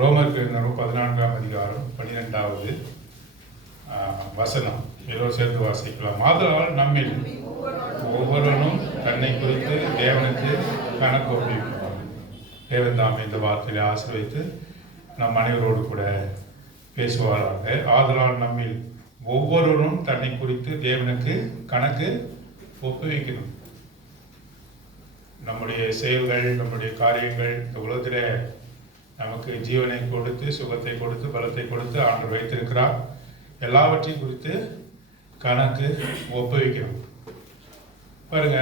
ரோமருக்கு 14ஆம் அதிகாரம் 12வது வசனம் எல்லோரும் சேர்ந்து வாசிக்கலாம். ஆதலால் நம்மில் ஒவ்வொருவனும் தன்னை குறித்து தேவனுக்கு கணக்கு ஒப்புவிப்பார். தேவன் தாமே இந்த வார்த்தையை ஆசீர்வதித்து நம் அனைவரோடு கூட பேசுவாராக. ஆதலால் நம்மில் ஒவ்வொருவரும் தன்னை குறித்து தேவனுக்கு கணக்கு ஒப்புவிக்கணும். நம்முடைய செயல்கள், நம்முடைய காரியங்கள், இந்த உலகத்தில் நமக்கு ஜீவனை கொடுத்து, சுகத்தை கொடுத்து, பலத்தை கொடுத்து ஆண்டவர் வைத்திருக்கிறார். எல்லாவற்றையும் குறித்து கணக்கு ஒப்புவிக்கணும். பாருங்க,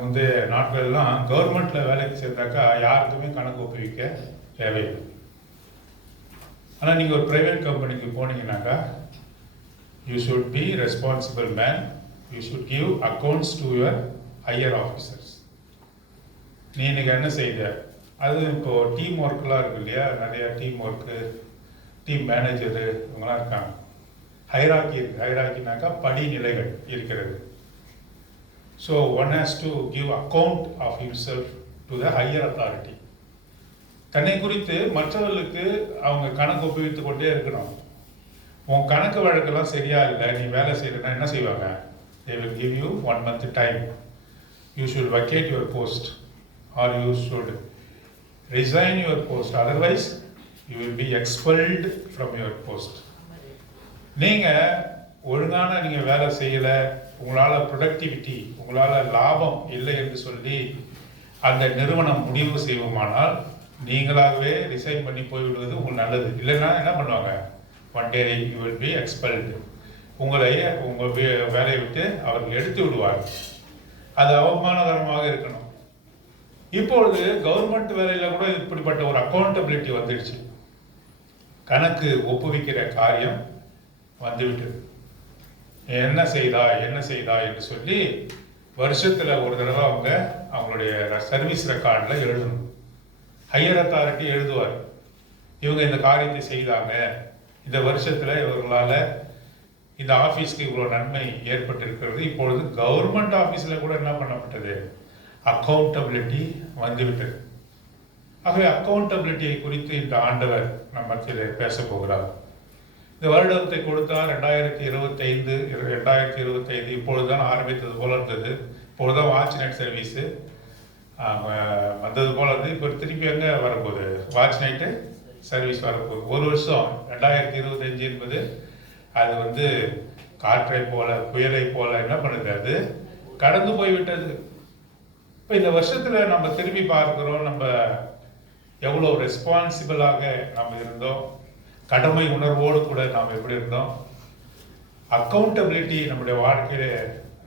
முந்தைய நாட்கள்லாம் கவர்மெண்ட்ல வேலைக்கு சேர்ந்தாக்கா யாருக்குமே கணக்கு ஒப்புவிக்க தேவையில்லை. ஆனால் நீங்கள் ஒரு ப்ரைவேட் கம்பெனிக்கு போனீங்கன்னாக்கா you should be responsible man. You should give accounts to your higher officers. நீ இன்னைக்கு என்ன செய்த, அது இப்போது டீம் ஒர்க்கெலாம் இருக்கு இல்லையா, நிறையா டீம் ஒர்க்கு, டீம் மேனேஜரு இவங்களாம் இருக்காங்க. ஹைராக்கி இருக்குது. ஹைராக்கினாக்கா படிநிலைகள் இருக்கிறது. So one has to give account of himself to the higher authority. தன்னை குறித்து மற்றவர்களுக்கு அவங்க கணக்கு ஒப்புவித்து கொண்டே இருக்கணும். உன் கணக்கு வழக்கெல்லாம் சரியா இல்லை, நீ வேலை செய்யறதுனா என்ன செய்வாங்க? They will give you 1 month time. You should vacate your post or you should resign your post. Otherwise, you will be expelled from your post. நீங்கள் வேலை செய்யலை, உங்களால் ப்ரொடக்டிவிட்டி, உங்களால் லாபம் இல்லை என்று சொல்லி அந்த நிறுவனம் முடிவு செய்வோமானால் நீங்களாகவே ரிசைன் பண்ணி போய்விடுவது உங்களுக்கு நல்லது. இல்லைன்னா என்ன பண்ணுவாங்க? One day you will be expelled. உங்களை உங்கள் வேலையை விட்டு அவர்கள் எடுத்து விடுவார். அது அவமானகரமாக இருக்கணும். இப்பொழுது கவர்மெண்ட் வேலையில் கூட இப்படிப்பட்ட ஒரு அக்கௌண்டபிலிட்டி வந்துடுச்சு. கணக்கு ஒப்புவிக்கிற காரியம் வந்துவிட்டது. என்ன செய்தா என்று சொல்லி வருஷத்தில் ஒரு தடவை அவங்களுடைய சர்வீஸ் ரெக்கார்டில் எழுதணும். ஹையர் அத்தாரிட்டி எழுதுவார், இவங்க இந்த காரியத்தை செய்தாங்க, இந்த வருஷத்தில் இவர்களால் இந்த ஆஃபீஸ்க்கு இவ்வளோ நன்மை ஏற்பட்டிருக்கிறது. இப்பொழுது கவர்மெண்ட் ஆஃபீஸில் கூட என்ன பண்ணப்பட்டது? அக்கௌண்டபிலிட்டி வந்துவிட்டது. ஆகவே அக்கௌண்டபிலிட்டியை குறித்து இந்த ஆண்டவர் நம்ம மத்தியில் பேச போகிறார். இந்த வருடத்தை கொடுத்தால் 2025 இப்பொழுது தான் ஆரம்பித்தது போல இருந்தது. இப்பொழுது தான் வாட்ச் சர்வீஸு வந்தது போல இருந்து. இப்போ திருப்பி எங்கே வரப்போகுது? வாட்ச் நைட்டு சர்வீஸ் வரப்போகுது. ஒரு வருஷம் 2025 என்பது அது காற்றை போல, புயலை போல என்ன பண்ணுது? அது கடந்து போய்விட்டது. இப்போ இந்த வருஷத்தில் நம்ம திரும்பி பார்க்கிறோம், நம்ம எவ்வளோ ரெஸ்பான்சிபிளாக நம்ம இருந்தோம், கடமை உணர்வோடு கூட நாம் எப்படி இருந்தோம். அக்கௌண்டபிலிட்டி நம்முடைய வாழ்க்கையில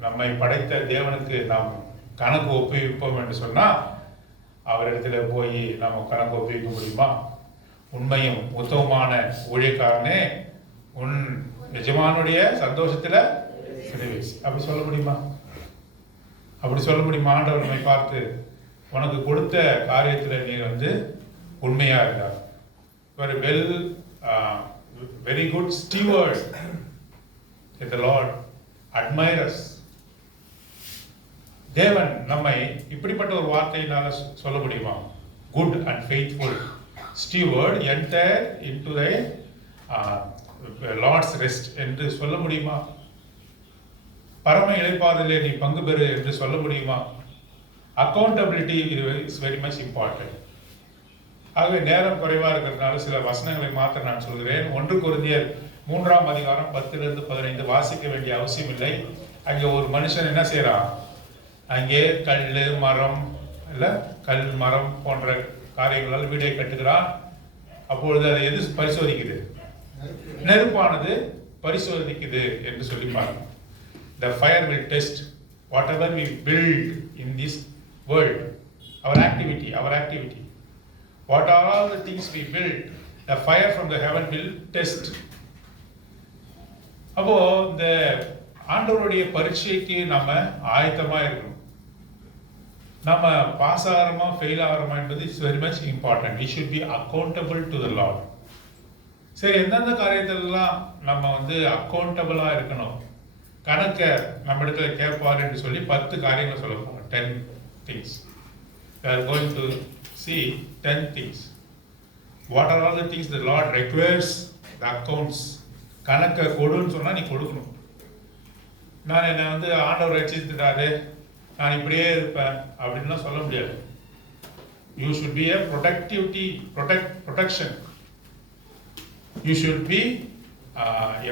நம்மை படைத்த தேவனுக்கு நாம் கணக்கு ஒப்புவிப்போம் என்று சொன்னால் அவரிடத்துல போய் நம்ம கணக்கு ஒப்புவிக்க முடியுமா? உண்மையும் உத்தமமான ஊழியக்காரனே உன் எஜமானுடைய சந்தோஷத்தில் அப்படி சொல்ல முடியுமா? ஆண்டவர் நம்மை பார்த்து உனக்கு கொடுத்த காரியத்தில் நீ உண்மையா இருந்தார். Very good steward. The Lord admires us. தேவன் நம்மை இப்படிப்பட்ட ஒரு வார்த்தையினால சொல்ல முடியுமா? Good and faithful steward enter into the Lord's rest என்று சொல்ல முடியுமா? பரம இளைப்பாறுதலிலே நீ பங்கு பெறு என்று சொல்ல முடியுமா? Accountability is very much important. ஆகவே நேரம் குறைவாக இருக்கிறதுனால சில வசனங்களை மாத்திரம் நான் சொல்கிறேன். 1 கொரிந்தியர் 3ஆம் அதிகாரம் 10-15 வாசிக்க வேண்டிய அவசியம் இல்லை. அங்கே ஒரு மனுஷன் என்ன செய்யறான்? அங்கே கல் மரம் போன்ற காரியங்களால் வீடை கட்டுகிறான். அப்பொழுது அதை எது பரிசோதிக்குது? நெருப்பானது பரிசோதிக்குது என்று சொல்லி பாருங்க. The fire will test whatever we build in this world, our activity. What are all the things we build, the fire from the heaven will test. அப்போ இந்த ஆண்டவருடைய பரீட்சைக்கு நம்ம ஆயத்தமா இருக்கணும். நம்ம பாஸ் ஆகிறோமா ஃபெயில் ஆகிறோமா என்பது is very much important. we should be accountable to the Lord. சரி, எந்தெந்த காரியத்திலலாம் நம்ம அக்கௌண்டபிளா இருக்கணும், கணக்க நம்ம இடத்துல கேட்பார் என்று சொல்லி 10 காரியங்களை சொல்ல போகிறோம். 10 things. We are going to see 10 things. What are all the things the Lord requires? The accounts. கணக்கை கொடுன்னு சொன்னால் நீ கொடுக்கணும். நான் என்னை வந்து ஆண்டவர் ரட்சித்துட்டாரு, நான் இப்படியே இருப்பேன் அப்படின்லாம் சொல்ல முடியாது. You should be a protection. You should be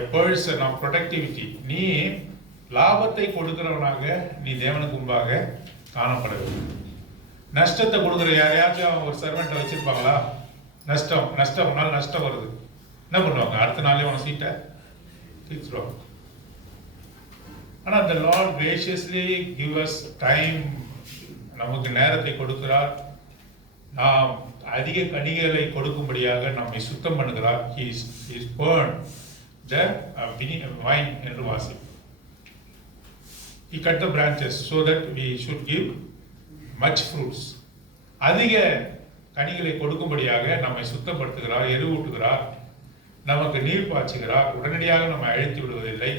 a person of productivity. நீ லாபத்தை கொடுக்கிறவனாக நீ தேவனுக்கு முன்பாக காணப்பட வேண்டும். நஷ்டத்தை கொடுக்குற யாரையாச்சும் ஒரு சர்வெண்ட்டை வச்சிருப்பாங்களா? நஷ்டம் நாள் நஷ்டம் வருது, என்ன பண்ணுவாங்க? அடுத்த நாளே உன சீட்டை தீர்த்துருவாங்க. ஆனால் the Lord graciously give us time, நமக்கு நேரத்தை கொடுக்கிறார், நாம் அதிக கனிகளை கொடுக்கும்படியாக நம்மை சுத்தம் பண்ணுகிறார். He is burned the vine என்று வாசி. He cut the branches so that we should give much fruits. அதிக கனிகளை கொடுக்கும்படியாக நம்மை சுத்தப்படுத்துகிறார், எருவூட்டுகிறார், நமக்கு நீர் பாய்ச்சுகிறார், உடனடியாக நம்மை அழைத்து விடுவதில்லை.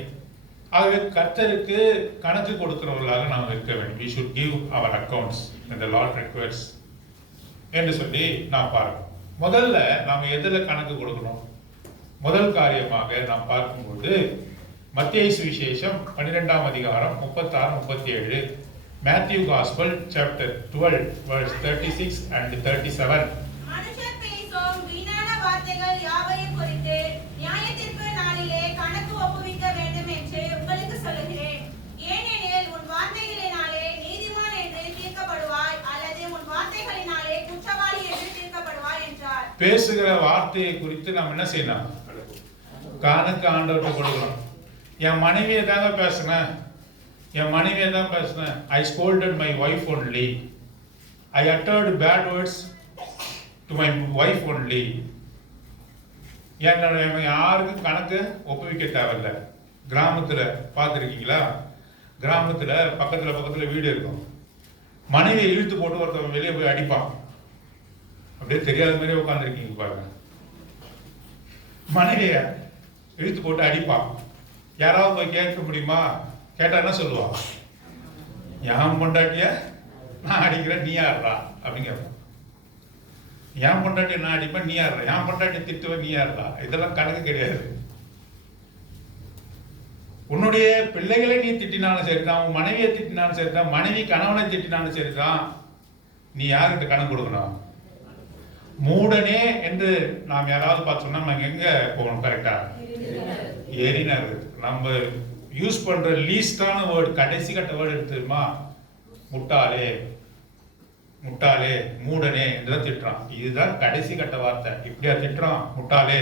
ஆகவே கர்த்தருக்கு கணக்கு கொடுக்கிறவர்களாக நாம் இருக்க வேண்டும். We should give our accounts when the Lord requires என்று சொல்லி நாம் பார்க்கணும். முதல்ல நாம் எதில் கணக்கு கொடுக்கணும்? முதல் காரியமாக நாம் பார்க்கும்போது மத்தேயு சுவிசேஷம் 12ஆம் அதிகாரம் 36-37, Matthew Gospel chapter 12 verse 36 and 37. மனுஷர் பேசும் வீணான வார்த்தைகள் யாவையும் குறித்து நியாயத்தீர்ப்பு நாளிலே கணக்கு ஒப்புவிக்க வேண்டும் என்று உங்களுக்கு சொல்லுகிறேன். ஏனெனில் உன் வார்த்தைகளினாலே நீதிமான் என்று தீர்க்கப்படுவாய், அல்லது உன் வார்த்தைகளினாலே குற்றவாளி என்று தீர்க்கப்படுவாய் என்றார். பேசுகிற வார்த்தையை குறித்து நாம் என்ன செய்யணும்? கணக்கு ஆண்டவருக்கு கொடுக்கணும். என் மனைவியை தாங்க பேசினேன், I scolded my wife only, I uttered bad words to my wife only. யாருக்கும் கணக்கு ஒப்புவிக்க தேவையில்லை. கிராமத்தில் பார்த்துருக்கீங்களா? கிராமத்தில் பக்கத்தில் வீடு இருக்கும், மனைவியை இழுத்து போட்டு ஒருத்தவங்க வெளியே போய் அடிப்பான். அப்படியே தெரியாத மாதிரி உட்காந்துருக்கீங்க பாருங்க. மனைவியை இழுத்து போட்டு அடிப்பான். யாராவது போய் கேட்க முடியுமா? கேட்டா என்ன சொல்லுவான்? என் பொண்டாட்டிய நான் அடிக்கிறேன், நீ யாருடா அப்படின்னு கேட்பான். என் பொண்டாட்டிய நான் அடிப்பேன், நீ யாருடா? என் பொண்டாட்டிய திட்டுவேன், நீ யாருடா? இதெல்லாம் கணக்கு கிடையாது. உன்னுடைய பிள்ளைகளை நீ திட்டினாலும் சரிதான், உன் மனைவியை திட்டினாலும் சரிதான், மனைவி கணவனை திட்டினாலும் சரிதான், நீ யாருக்கிட்ட கணக்கு கொடுக்கணும்? மூடனே என்று நாம் யாராவது பார்த்து சொன்னா நம்ம எங்க போகணும்? கரெக்டா ஏறினார். நம்ம யூஸ் பண்ற லீஸ்டான வேர்டு, கடைசி கட்ட வேர்டு எடுத்துமா? முட்டாளே, மூடனே என்றுதான் திட்டுறான். இதுதான் கடைசி கட்ட வார்த்தை. இப்படியா திட்டுறான்? முட்டாளே.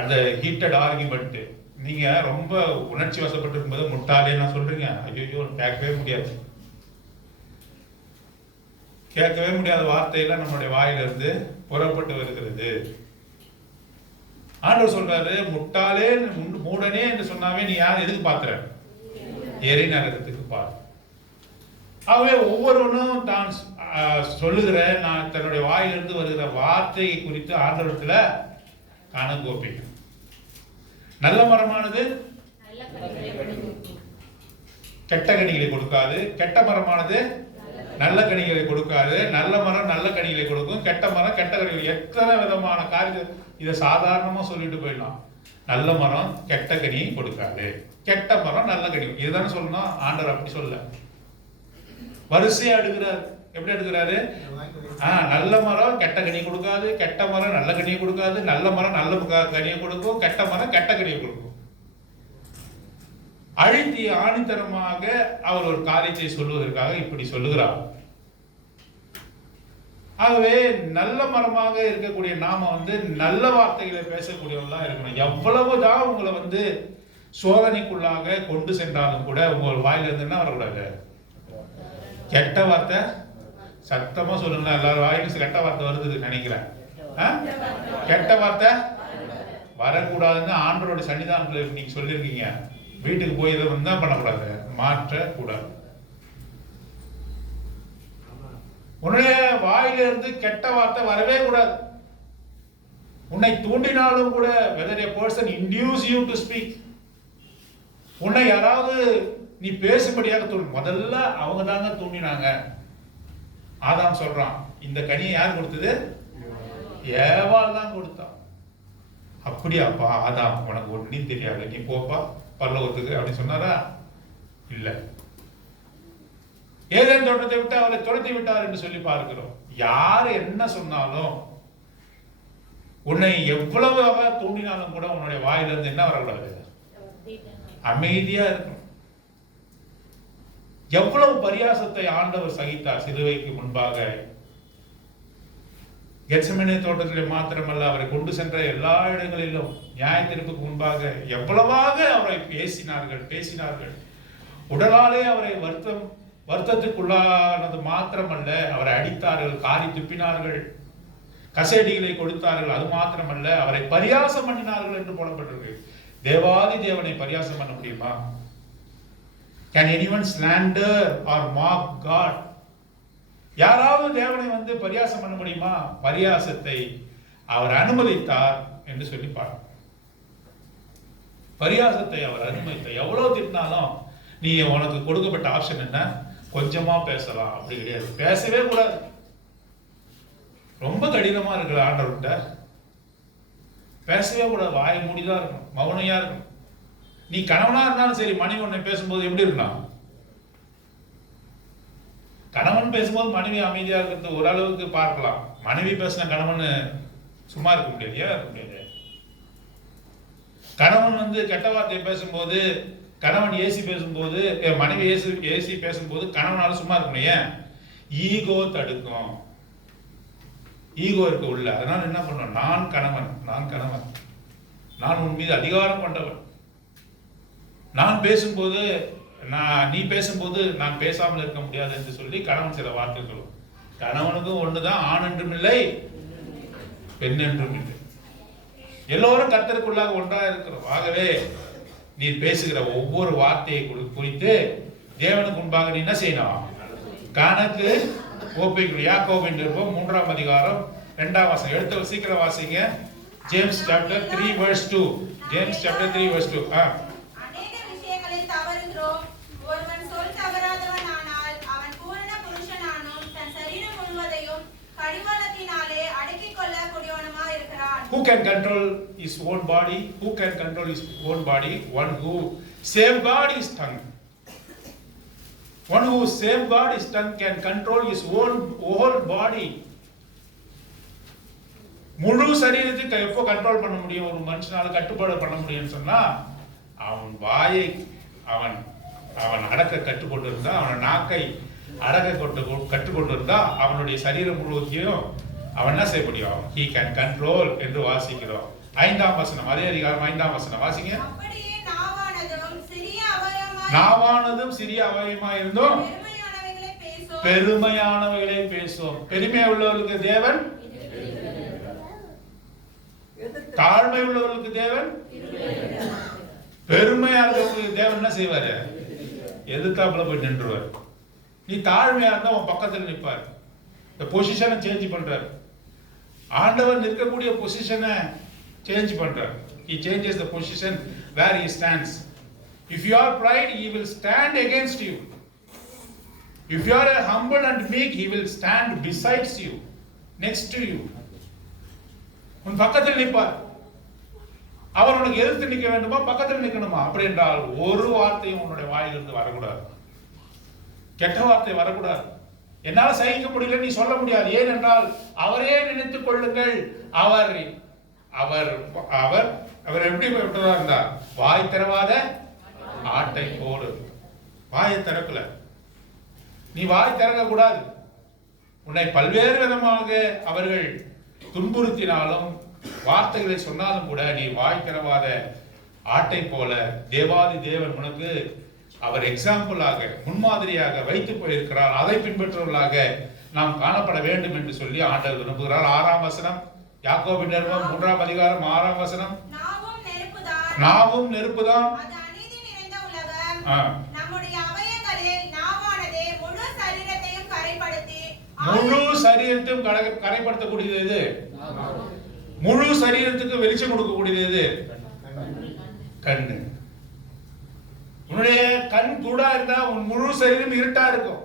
அந்த ஹீட்டட் ஆர்கியூமெண்ட். நீங்க ரொம்ப உணர்ச்சி வசப்பட்டு இருக்கும்போது முட்டாளே நான் சொல்றீங்க, ஐயோ கேட்கவே முடியாத வார்த்தையெல்லாம் நம்மளுடைய வாயிலிருந்து புறப்பட்டு வருகிறது. ஆண்டவர் சொல்றாரு, முட்டாளே மூடனே என்று சொன்னாவே நீ யார் எதுக்கு பாக்குற? எரி நரகத்துக்கு பார். ஆகவே ஒவ்வொருவனும் தான் சொல்லுகிற நான் தன்னுடைய வாயிலிருந்து வருகிற வார்த்தையை குறித்து ஆண்டவரத்துல கணக்கு ஒப்பிக்கும். நல்ல மரமானது கெட்ட கனிகளை கொடுக்காது, கெட்ட மரமானது நல்ல கனிகளை கொடுக்காது. நல்ல மரம் நல்ல கனிகளை கொடுக்கும், கெட்ட மரம் கெட்ட கனிகளை. எத்தனை விதமான காரியம், இதை சாதாரணமா சொல்லிட்டு போயிடலாம். நல்ல மரம் கெட்ட கனியை கொடுக்காது, கெட்ட மரம் நல்ல கனி. இதுதானே சொல்லணும். ஆண்டவர் அப்படி சொல்ல வரிசையா எடுக்கிறார். எப்படி எடுக்கிறாரு? நல்ல மரம் கெட்ட கனியை கொடுக்காது, கெட்ட மரம் நல்ல கனியை கொடுக்காது, நல்ல மரம் நல்ல கனியை கொடுக்கும், கெட்ட மரம் கெட்ட கனியை கொடுக்கும். அழுத்தி ஆணித்தரமாக அவர் ஒரு காரியத்தை சொல்வதற்காக இப்படி சொல்லுகிறார். ஆகவே நல்ல மரமாக இருக்கக்கூடிய நாம நல்ல வார்த்தைகளை பேசக்கூடியவர்களா இருக்கணும். எவ்வளவுதான் உங்களை சோதனைக்குள்ளாக கொண்டு சென்றாலும் கூட உங்கள் வாயில இருந்து என்ன வரக்கூடாது? கெட்ட வார்த்தை. சத்தமா சொல்லுங்க, எல்லாரும் வாயிலும் கெட்ட வார்த்தை வருது நினைக்கிறேன். கெட்ட வார்த்தை வரக்கூடாதுன்னு ஆண்டவரோட சன்னிதானத்துல நீங்க சொல்லியிருக்கீங்க. வீட்டுக்கு போய் இதை தான் பண்ணக்கூடாது, மாற்றக்கூடாது. உன்னுடைய வாயிலிருந்து கெட்ட வார்த்தை வரவே கூடாது. உன்னை தூண்டினாலும் கூட, whether a person induce you to speak, உன்னை யாராவது நீ பேசும்படியாக தூண்டும். முதல்ல அவங்க தாங்க தூண்டினாங்க. ஆதாம் சொல்றான், இந்த கனியை யார் கொடுத்தது? ஏவாள் தான் கொடுத்தான். அப்படியாப்பா ஆதாம், உனக்கு ஒன்றும் தெரியாது, நீ போப்பா பரலோகத்துக்கு அப்படின்னு சொன்னாரா? இல்ல. ஏதேன் தோட்டத்தை விட்டு அவரை துரத்தி விட்டார் என்று சொல்லி பார்க்கிறோம். யாரு என்ன சொன்னாலும், உன்னை எவ்வளவு அவர் தூண்டினாலும் கூட உன்னுடைய வாயிலிருந்து என்ன வரக்கூடாது? அமைதியா இருக்கணும். எவ்வளவு பரியாசத்தை ஆண்டவர் சகித்தார் சிலுவைக்கு முன்பாக. கெத்செமனே தோட்டத்திலே மாத்திரமல்ல, அவரை கொண்டு சென்ற எல்லா இடங்களிலும் நியாயத்தீர்ப்புக்கு முன்பாக எவ்வளவாக அவரை பேசினார்கள். உடலாலே அவரை வருத்தத்துக்குள்ளானது மாத்திரமல்ல, அவரை அடித்தார்கள், காரி துப்பினார்கள், கசேடிகளை கொடுத்தார்கள். அது மாத்திரமல்ல, அவரை பரியாசம் பண்ணினார்கள் என்று போடப்பட்டிருக்கு. தேவாதி தேவனை பரியாசம் பண்ண முடியுமா? Can anyone slander or mock God? யாராவது தேவனை வந்து பரியாசம் பண்ண முடியுமா? பரியாசத்தை அவர் அனுமதித்தார் என்று சொல்லி பாருங்க. பரியாசத்தை அவர் அனுமதித்தார். எவ்வளவு திட்டினாலும் நீ உனக்கு கொடுக்கப்பட்ட ஆப்ஷன் என்ன? கொஞ்சமா பேசலாம். அப்படி கிடையாது, பேசவே கூடாது. ரொம்ப கடினமா இருக்கிற ஆண்டவர்கிட்ட பேசவே கூடாது. வாயை மூடிதான் இருக்கணும், மௌனையா இருக்கணும். நீ கணவனா இருந்தாலும் சரி, மனைவி உன்னை பேசும்போது எப்படி இருக்கணும்? கணவன் பேசும்போது மனைவி அமைதியா இருக்கிறது ஓரளவுக்கு பார்க்கலாம். மனைவி பேசின கணவன் சும்மா இருக்க முடியாது, ஏன் இருக்க முடியாது? கணவன் வந்து கெட்ட வார்த்தையை பேசும்போது, கணவன் ஏசி பேசும்போது, மனைவி ஏசி பேசும்போது கணவனால சும்மா இருக்கணும். ஏன்? ஈகோ தடுக்கும். ஈகோ இருக்கு உள்ள. அதனால என்ன பண்ணணும்? நான் கணவன், நான் உன் மீது அதிகாரம் கொண்டவன். நான் பேசும்போது, நீ பேசும்போது நான் பேசாமல் இருக்க முடியாது என்று சொல்லி கணவன் சில வார்த்தைகளும். கணவனுக்கும் ஒண்ணுதான், ஆண் என்றும் இல்லை, பெண் என்றும் இல்லை. எல்லோரும் கர்த்தருக்குள்ளாக ஒன்றாக இருக்கிறோம். ஆகவே நீ பேசுகிற ஒவ்வொரு வார்த்தையை குறித்து தேவனுக்கு முன்பாக நீ என்ன செய்யணும்? கணக்கு ஒப்பிக்கணும். யாக்கோபின் நிருபம் 3ஆம் அதிகாரம் 2ஆம் வசனம். எடுத்து சீக்கிரம் வாசிங்க. James chapter 3 verse 2. James chapter 3 verse 2. அநேக விஷயங்களில் தவறுகிறோம். ஒருவன் சொல் தவறாதவனானால் அவன் பூரண புருஷனானும் தன் சரீரம் முழுவதையும் கடிவாளத்தினாலே அடக்கிக் கொள்ள கூடியவனுமாய் இருக்கிறான். Who can control his own body? Who can control his own body? One who safeguard his tongue. One who safeguard his tongue can control his whole body. முழு சரீரத்தை எப்போ கண்ட்ரோல் பண்ண முடியும்? ஒரு மனுஷனால கட்டுப்பாடு பண்ண முடியும்னு சொன்னா, அவன் வாயை அவன் அடக்க கற்றுக்கொண்டு இருந்தா, அவன் நாக்கை அடக்க கற்றுக்கொண்டு இருந்தா, அவனுடைய சரீரம் முழுவதையும் அவன் என்ன செய்ய முடியும்? He can control என்று வாசிக்கிறோம். 5ஆம் வசனம், அதே அதிகாரம் 5ஆம் வசனம் வாசிங்க. அப்படியே நாவானதும் சிறிய அவயமாய் இருந்தும் பெருமையானவைகளை பேசும். பெருமை உள்ளவர்களுக்கு தேவன், தாழ்மை உள்ளவர்களுக்கு தேவன், பெருமையா இருக்கிறவங்களுக்கு தேவன் என்ன செய்வாரு? எதிர்த்தாப்புல போய் நின்றுவார். நீ தாழ்மையா இருந்தா உன் பக்கத்துல நிற்பார். இந்த பொசிஷனை சேஞ்ச் பண்றாரு. ஆண்டவர் நிற்கக்கூடிய பொசிஷனை சேஞ்ச் பண்றார். He changes the position where he stands. If you are pride, he will stand against you. If you are humble and meek, he will stand besides you, next to you. உன் பக்கத்தில் நிற்பார். அவர் உனக்கு எதிர்த்து நிற்க வேண்டுமா, பக்கத்தில் நிற்கணுமா? அப்படி என்றால் ஒரு வார்த்தையும் உன்னுடைய வாயிலிருந்து வரக்கூடாது. கெட்ட வார்த்தை வரக்கூடாது. என்னால சகிக்க முடியல நீ சொல்ல முடியாது. ஏனென்றால் அவரே நினைத்துக் கொள்ளுங்கள், அவர் அவர் அவர் அவர் எப்படி இருந்தார்? வாய் திறவாத ஆட்டை போடு. வாயை திறக்கல. நீ வாய் திறக்க கூடாது. உன்னை பல்வேறு விதமாக அவர்கள் துன்புறுத்தினாலும் வார்த்தைகளை சொன்னாலும் கூட நீ வாய் திறவாத ஆட்டை போல தேவாதி தேவன் உனக்கு அவர் எக்ஸாம்பிளாக, முன்மாதிரியாக வைத்து போயிருக்கிறார். அதை பின்பற்றுவர்களாக நாம் காணப்பட வேண்டும் என்று சொல்லி ஆண்டவர் விரும்புகிறார். 6ஆம் வசனம், யாக்கோபின் நிருபம் 3ஆம் அதிகாரம் 6ஆம் வசனம். நாவும் நெருப்புதான், அது அநீதி நிறைந்த உலகம். நம்முடைய அவயங்களில் நாவானதே முழு சரீரத்தையும் கரைப்படுத்தி, முழு சரீரத்தையும் கரைப்படுத்தக்கூடியது எது? முழு சரீரத்துக்கு வெளிச்சம் கொடுக்கக்கூடியது எது? கண்ணு. உன்னுடைய கண் கூடா இருந்தா உன் முழு சரீரம் இருட்டா இருக்கும்.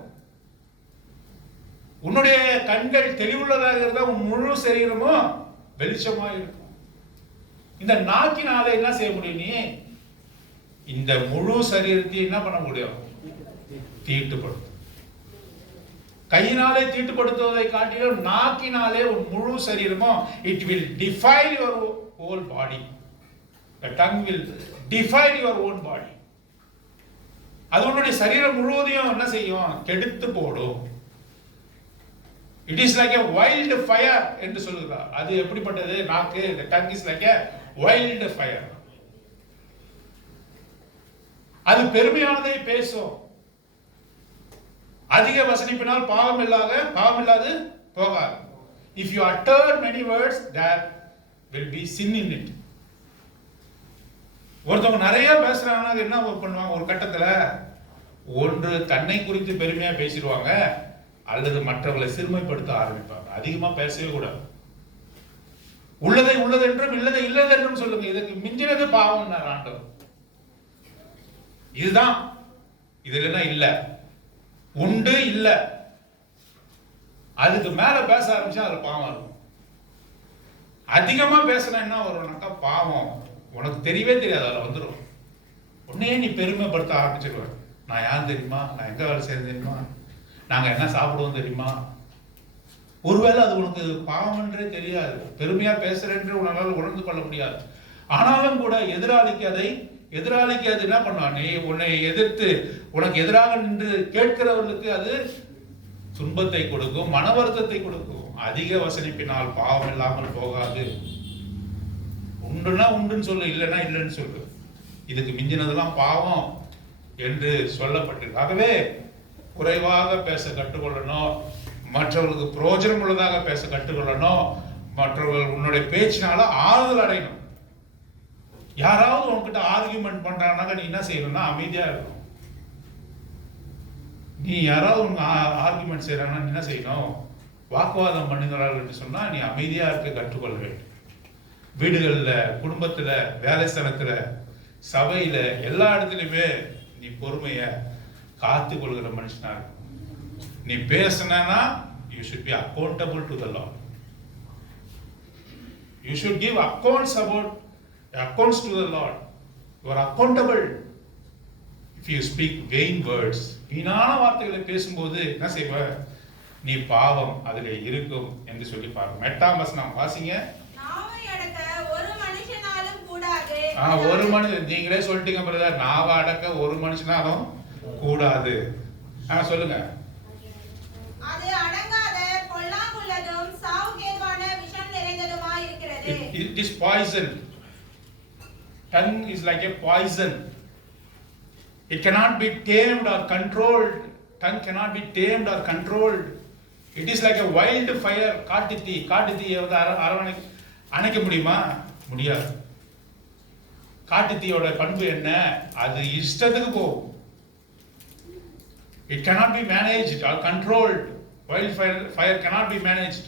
உன்னுடைய கண்கள் தெளிவுள்ளதாக இருந்தா உன் முழு சரீரமும் வெளிச்சமா இருக்கும். இந்த நாக்கினால என்ன செய்ய முடியும்? நீ இந்த முழு சரீரத்தையும் என்ன பண்ண முடியும்? தீட்டுப்படுத்தும். கையினாலே தீட்டுப்படுத்துவதை காட்டிலும் நாக்கினாலே ஒரு முழு சரீரமும் it will defile your whole body. The tongue will defile your own body. அது உன்னுடைய சரீரம் முழுவதையும் என்ன செய்யும்? கெடுத்து போடும். It is like a wild fire என்று சொல்லுகிறார். அது எப்படிப்பட்டது? நாக்கு, the tongue is like a wild fire. அது பெருமையானதை பேசும். அதிக வசனிப்பினால் பாவம் இல்லாது போகாது. If you utter many words, there will be sin in it. ஒருத்தவங்க நிறைய பேசுறாங்கன்னா என்ன பண்ணுவாங்க? ஒரு கட்டத்துல ஒன்று தன்னை குறித்து பெருமையா பேசிடுவாங்க, அல்லது மற்றவர்களை சிறுமைப்படுத்த ஆரம்பிப்பாங்க. அதிகமா பேசவே கூடாது. உள்ளதை உள்ளதென்றும் இல்லதை இல்லதென்றும் சொல்லுங்க. இதுக்கு மிஞ்சினது பாவம் ஆண்டவர். இதுதான். இதுல இல்ல, உண்டு இல்ல, அதுக்கு மேல பேச ஆரம்பிச்சா அதுல பாவம் இருக்கும். அதிகமா பேசினா என்ன வரும்னாக்கா பாவம் உனக்கு தெரியவே தெரியாது, அதுல வந்துடும். உன்னையே நீ பெருமைப்படுத்த ஆரம்பிச்சிருவ. நான் யார் தெரியுமா? நான் எங்க வேலை செய்யறது தெரியுமா? நாங்க என்ன சாப்பிடுவோம் தெரியுமா? ஒருவேளை அது உனக்கு பாவம்ன்றே தெரியாது, பெருமையா பேசுறேன்று உன்னால உணர்ந்து கொள்ள முடியாது. ஆனாலும் கூட எதிராளிக்கு அது என்ன பண்ணுவான்? நீ உன்னை எதிர்த்து உனக்கு எதிராக நின்று கேட்கிறவர்களுக்கு அது துன்பத்தை கொடுக்கும், மன வருத்தத்தை கொடுக்கும். அதிக வசனிப்பினால் பாவம் இல்லாமல் போகாது. உண்டுன்னா உண்டுன்னு சொல்லு, இல்லைன்னா இல்லைன்னு சொல்லு. இதுக்கு மிஞ்சினதெல்லாம் பாவம் என்று சொல்லப்பட்டிருக்கு. ஆகவே குறைவாக பேச கற்றுக்கொள்ளணும், மற்றவர்களுக்கு பிரயோஜனம் உள்ளதாக பேச கற்றுக்கொள்ளணும், மற்றவர்கள் உன்னுடைய பேச்சினால ஆறுதல் அடையணும். யாராவது உன்கிட்ட ஆர்கியூமெண்ட் பண்றாங்கன்னாக்க நீ என்ன செய்யணும்னா அமைதியா இருக்கணும். நீ யாராவது உனக்கு ஆர்கியூமெண்ட் செய்யறாங்கன்னா நீ என்ன செய்யணும்? வாக்குவாதம் பண்ணுகிறார்கள் என்று சொன்னா நீ அமைதியா இருக்க கற்றுக்கொள்ள வேண்டும். வீடுகள்ல, குடும்பத்துல, வேலை ஸ்தலத்துல, சபையில, எல்லா இடத்துலயுமே நீ பொறுமைய காத்து கொள்கிற மனுஷனா இருக்கும். நீ பேசினா you should be accountable to the Lord. You should give accounts to the Lord. You are accountable. If you speak vain words, வீணான வார்த்தைகளை பேசும்போது என்ன செய்வ? நீ பாவம் அதிலே இருக்கும் என்று சொல்லி பாருங்க. 8ஆம் வசனம் வாசிங்க. நாவை அடக்க ஒரு மனுஷனாலும் கூடாது. ஒரு மனுஷன், நீங்களே சொல்லிட்டீங்க பிரதர், நாவை அடக்க ஒரு மனுஷனாலும் கூடாது. சொல்லுங்க. அது அடங்காத பொல்லாங்குள்ளதும் சாவுக்கேதுவான விஷம் நிறைந்ததுமாய் இருக்கிறது. It is poison. Tongue is like a poison. It cannot be tamed or controlled. Tongue cannot be tamed or controlled. It is like a wild fire. காட்டுத்தீயை வந்து அணைக்க முடியுமா? முடியாது. காட்டுத்தீயோட பண்பு என்ன? அது இஷ்டத்துக்கு போகும். It cannot be managed or controlled. Wildfire cannot be managed.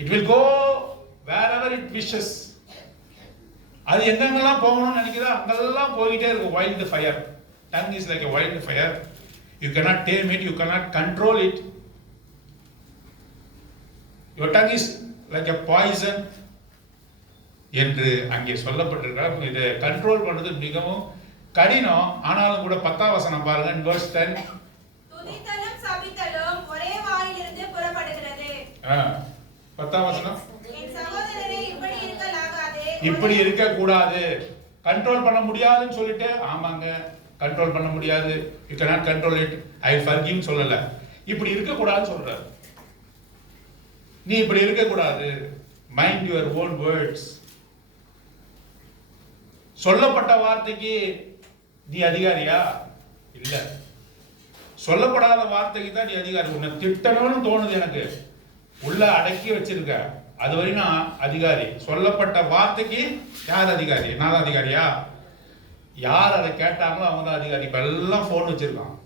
It will go wherever it wishes. அது எங்கெங்கெல்லாம் போகணும்னு நினைக்குதோ அங்கெல்லாம் போயிட்டே இருக்கும். wild fire. Tongue is like a wild fire. You cannot tame it, you cannot control it. Your tongue is like a poison என்று அங்கே சொல்லப்பட்டிருக்கிறார். இதை control பண்றது மிகவும் கடினம். ஆனாலும் கூட 10ஆம் வசனம் பாருங்க, verse 10. துதித்தலும் சபித்தலும் ஒரே வாயிலிருந்து புறப்படுகிறது. 10ஆம் வசனம். என் சகோதரரே, இப்படி இருக்கலாகாதே. இப்படி இருக்க கூடாது. கண்ட்ரோல் பண்ண முடியாதுன்னு சொல்லிட்டு, ஆமாங்க கண்ட்ரோல் பண்ண முடியாது, you cannot control it, I forgive சொல்லல, இப்படி இருக்க கூடாதுன்னு சொல்றாரு. நீ இப்படி இருக்க கூடாது. Mind your own words. சொல்லப்பட்ட வார்த்தைக்கு நீ அதிகாரியா? இல்ல. சொல்லப்படாத வார்த்தைக்கு தான் நீ அதிகாரி. உன்னை திட்டணும்னு தோணுது எனக்கு, உள்ள அடக்கி வச்சிருக்க, அது வரையும் நான் அதிகாரி. சொல்லப்பட்ட வார்த்தைக்கு யார் அதிகாரி? நான் தான் அதிகாரியா? யார் அதை கேட்டாங்களோ அவங்க தான் அதிகாரி. இப்ப எல்லாம் போன் வச்சிருக்கான்.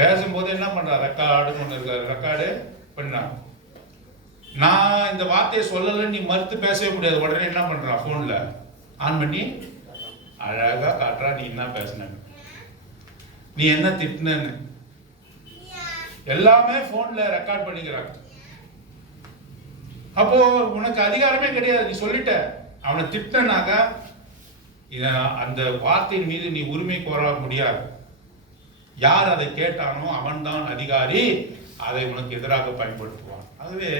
பேசும்போது என்ன பண்றா? ரெக்கார்டுன்னு ஒண்ணு இருக்காரு, ரெக்கார்டு பண்ணா. நான் இந்த வார்த்தையை சொல்லலன்னு நீ மறுத்து பேசவே முடியாது. உடனே என்ன பண்றா? போன்ல ஆன் பண்ணி அழகா காட்டுறா நீ என்ன பேசுன, நீ என்ன திட்டினன்னு. எல்லாமே போன்ல ரெக்கார்ட் பண்ணிக்கிறாங்க. அப்போ உனக்கு அதிகாரமே கிடையாது. நீ சொல்லிட்ட, அவனை திட்டினாக்கா அந்த வார்த்தையின் மீது நீ உரிமை கோர முடியாது. யார் அதை கேட்டானோ அவன்தான் அதிகாரி, அதை உனக்கு எதிராக பயன்படுத்துவான். ஆகவே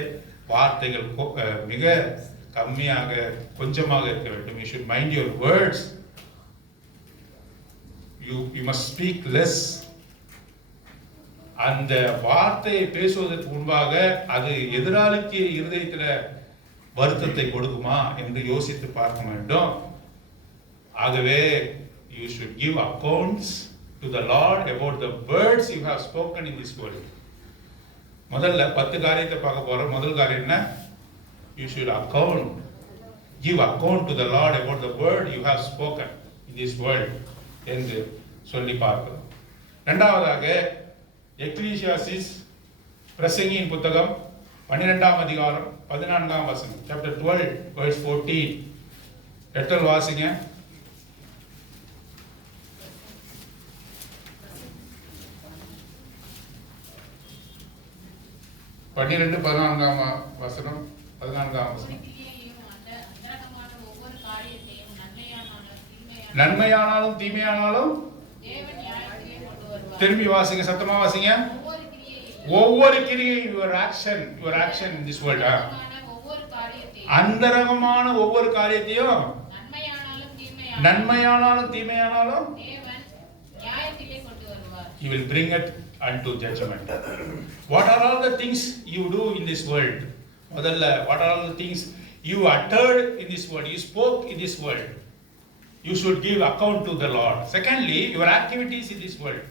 வார்த்தைகள் மிக கம்மியாக, கொஞ்சமாக இருக்க வேண்டும். You should mind your words. You must speak less. அந்த வார்த்தையை பேசுவதற்கு முன்பாக அது எதிராளிக்கு இருதயத்தில் வருத்தத்தை கொடுக்குமா என்று யோசித்து பார்க்க வேண்டும். ஆகவே you should give accounts to the Lord about the words you have spoken in this world. முதல்ல 10 காரியத்தை பார்க்க போறோம். முதல் காரியம் என்ன? You should give account to the Lord about the word you have spoken in this world என்று சொல்லி பார்க்கிறோம். இரண்டாவதாக எக்லீசியாசிஸ் பிரசங்கியின் புத்தகம் 12ஆம் அதிகாரம் 14ஆம் வசனம், chapter 12 verse 14. எட்டல் வாசிங்க. பன்னிரண்டு 14ஆம் வசனம் 14ஆம் வசனம். நன்மையானாலும் தீமையானாலும் திரும்பி வாசிங்க, சத்தமா வாசிங்க. ஒவ்வொரு கிரியை your action in this world. அந்தரங்கமான ஒவ்வொரு காரியத்தையும் நன்மையானாலும் தீமையானாலும் he will bring it unto judgment. What are all the things you do in this world? முதல்ல, what are all the things you uttered in this world, you spoke in this world? You should give account to the Lord. Secondly, your activities in this world.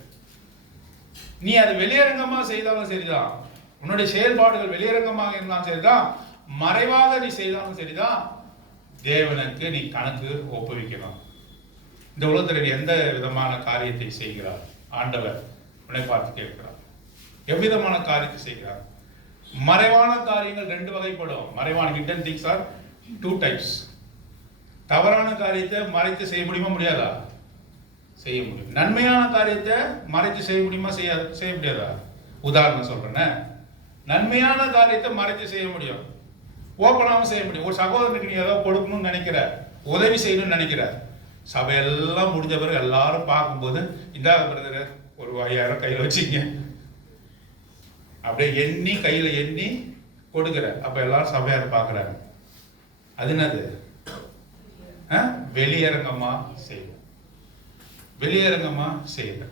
நீ அது வெளியரங்கமா செய்தாலும் சரிதான், உன்னுடைய செயல்பாடுகள் வெளியரங்கமாக இருந்தாலும் சரிதான், மறைவாக நீ செய்தாலும் சரிதான், தேவனுக்கு நீ கணக்கு ஒப்புவிக்கலாம். இந்த உலகத்தில் எந்த விதமான காரியத்தை செய்கிறார் ஆண்டவர் உன்னை பார்த்து கேட்கிறார். எவ்விதமான காரியத்தை செய்கிறார்? மறைவான காரியங்கள் ரெண்டு வகைப்படும். மறைவான hidden things are two types. தவறான காரியத்தை மறைத்து செய்ய முடியுமா? முடியாதா? செய்ய முடியும். நன்மையான காரியத்தை மறைத்து செய்ய முடியுமா? செய்ய முடியாதா? உதாரணம் சொல்றேன். நன்மையான காரியத்தை மறைத்து செய்ய முடியும், ஓப்பனாகவும் செய்ய முடியும். ஒரு சகோதரனுக்கு நீ ஏதாவது கொடுக்கணும்னு நினைக்கிற, உதவி செய்யணும்னு நினைக்கிற, சபையெல்லாம் முடிஞ்ச பிறகு எல்லாரும் பார்க்கும்போது இதாக பிரதர் ஒரு 5000 கையில் வச்சுங்க அப்படியே எண்ணி கையில் எண்ணி கொடுக்குற. அப்ப எல்லாரும் சபையார் பார்க்குறாங்க. அது என்னது? வெளியரங்கமா செய்ய, வெளியரங்கமா செய்யல.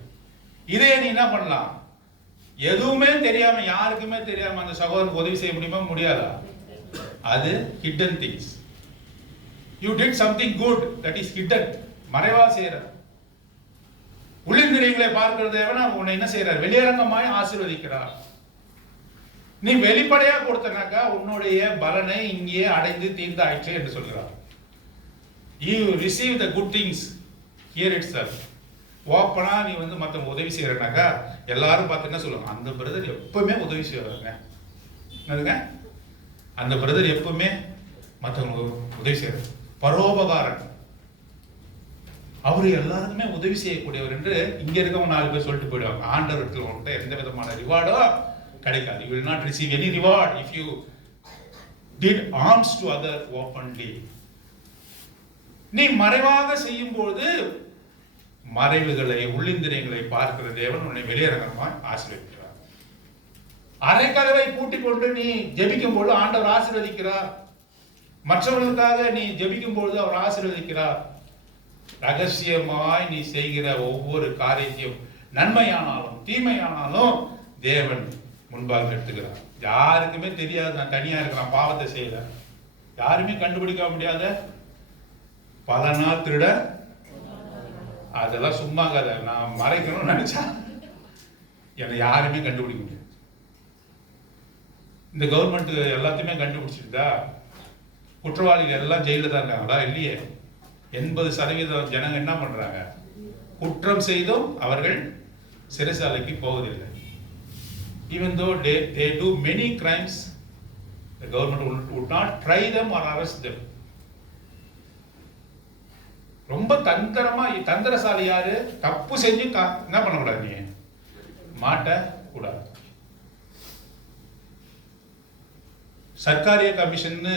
இதே நீ என்ன பண்ணலாம்? எதுவுமே தெரியாம, யாருக்குமே தெரியாம அந்த சகோதரனுக்கு உதவி செய்ய முடியுமா? முடியாதா? அது hidden things. You did something good, that is hidden. மறைவா செய்யற. உள்ளிந்திரியங்களை பார்க்கிறது தேவனா உன்னை என்ன செய்யறார்? வெளியரங்கமாய் ஆசீர்வதிக்கிறார். நீ வெளிப்படையா கொடுத்தனாக்கா உன்னுடைய பலனை இங்கே அடைந்து தீர்ந்தாயிற்று என்று சொல்கிறார். You receive the good things here itself. ஓப்பனா நீ மற்றவங்க உதவி செய்யறனாக்கா எல்லாரும் பார்த்து என்ன சொல்லுவாங்க? அந்த பிரதர் எப்பவுமே உதவி செய்யறாங்க. என்னதுங்க? அந்த பிரதர் எப்பவுமே மற்றவங்க உதவி செய்யறாரு, பரோபகாரன், அவரு எல்லாருக்குமே உதவி செய்யக்கூடியவர் என்று இங்க இருக்கவங்க 4 பேர் சொல்லிட்டு போயிடுவாங்க. ஆண்டவருக்கு உன்கிட்ட எந்த விதமான ரிவார்டும் கிடைக்காது. You will not receive any reward if you did alms to other openly. நீ மறைவாக செய்யும் பொழுது மறைவுகளை, உள்ளிந்திரியங்களை பார்க்கிற தேவன் உன்னை வெளியரங்கமாய் ஆசீர்வதிக்கிறார். அரைக்கதவை பூட்டிக் கொண்டு நீ ஜெபிக்கும் பொழுது ஆண்டவர் ஆசீர்வதிக்கிறார். மற்றவர்களுக்காக நீ ஜெபிக்கும் பொழுது அவர் ஆசீர்வதிக்கிறார். ரகசியமாய் நீ செய்கிற ஒவ்வொரு காரியத்தையும் நன்மையானாலும் தீமையானாலும் தேவன் முன்பாக எடுத்துக்கிறார். யாருக்குமே தெரியாது நான் தனியா இருக்கிறேன், பாவத்தை செய்யல, யாருமே கண்டுபிடிக்க முடியாத பல நாள் திருட, அதெல்லாம் சும்மா கதை. நான் மறைக்கணும்னு நினைச்சா என்னை யாருமே கண்டுபிடிக்க முடியாது. இந்த கவர்மெண்ட் எல்லாத்தையுமே கண்டுபிடிச்சிருந்தா குற்றவாளிகள் எல்லாம் ஜெயில தான் இருக்காங்களா? இல்லையே. 80% ஜனங்க என்ன பண்றாங்க? குற்றம் செய்தும் அவர்கள் சிறைசாலைக்கு போவதில்லை. Even though they do many crimes, the government would not try them or arrest them. ரொம்ப தந்திரசாலி யாரு? தப்பு செஞ்சு என்ன பண்ணக்கூடாது, நீ மாட்ட கூடாது. சர்க்காரிய கமிஷன்னு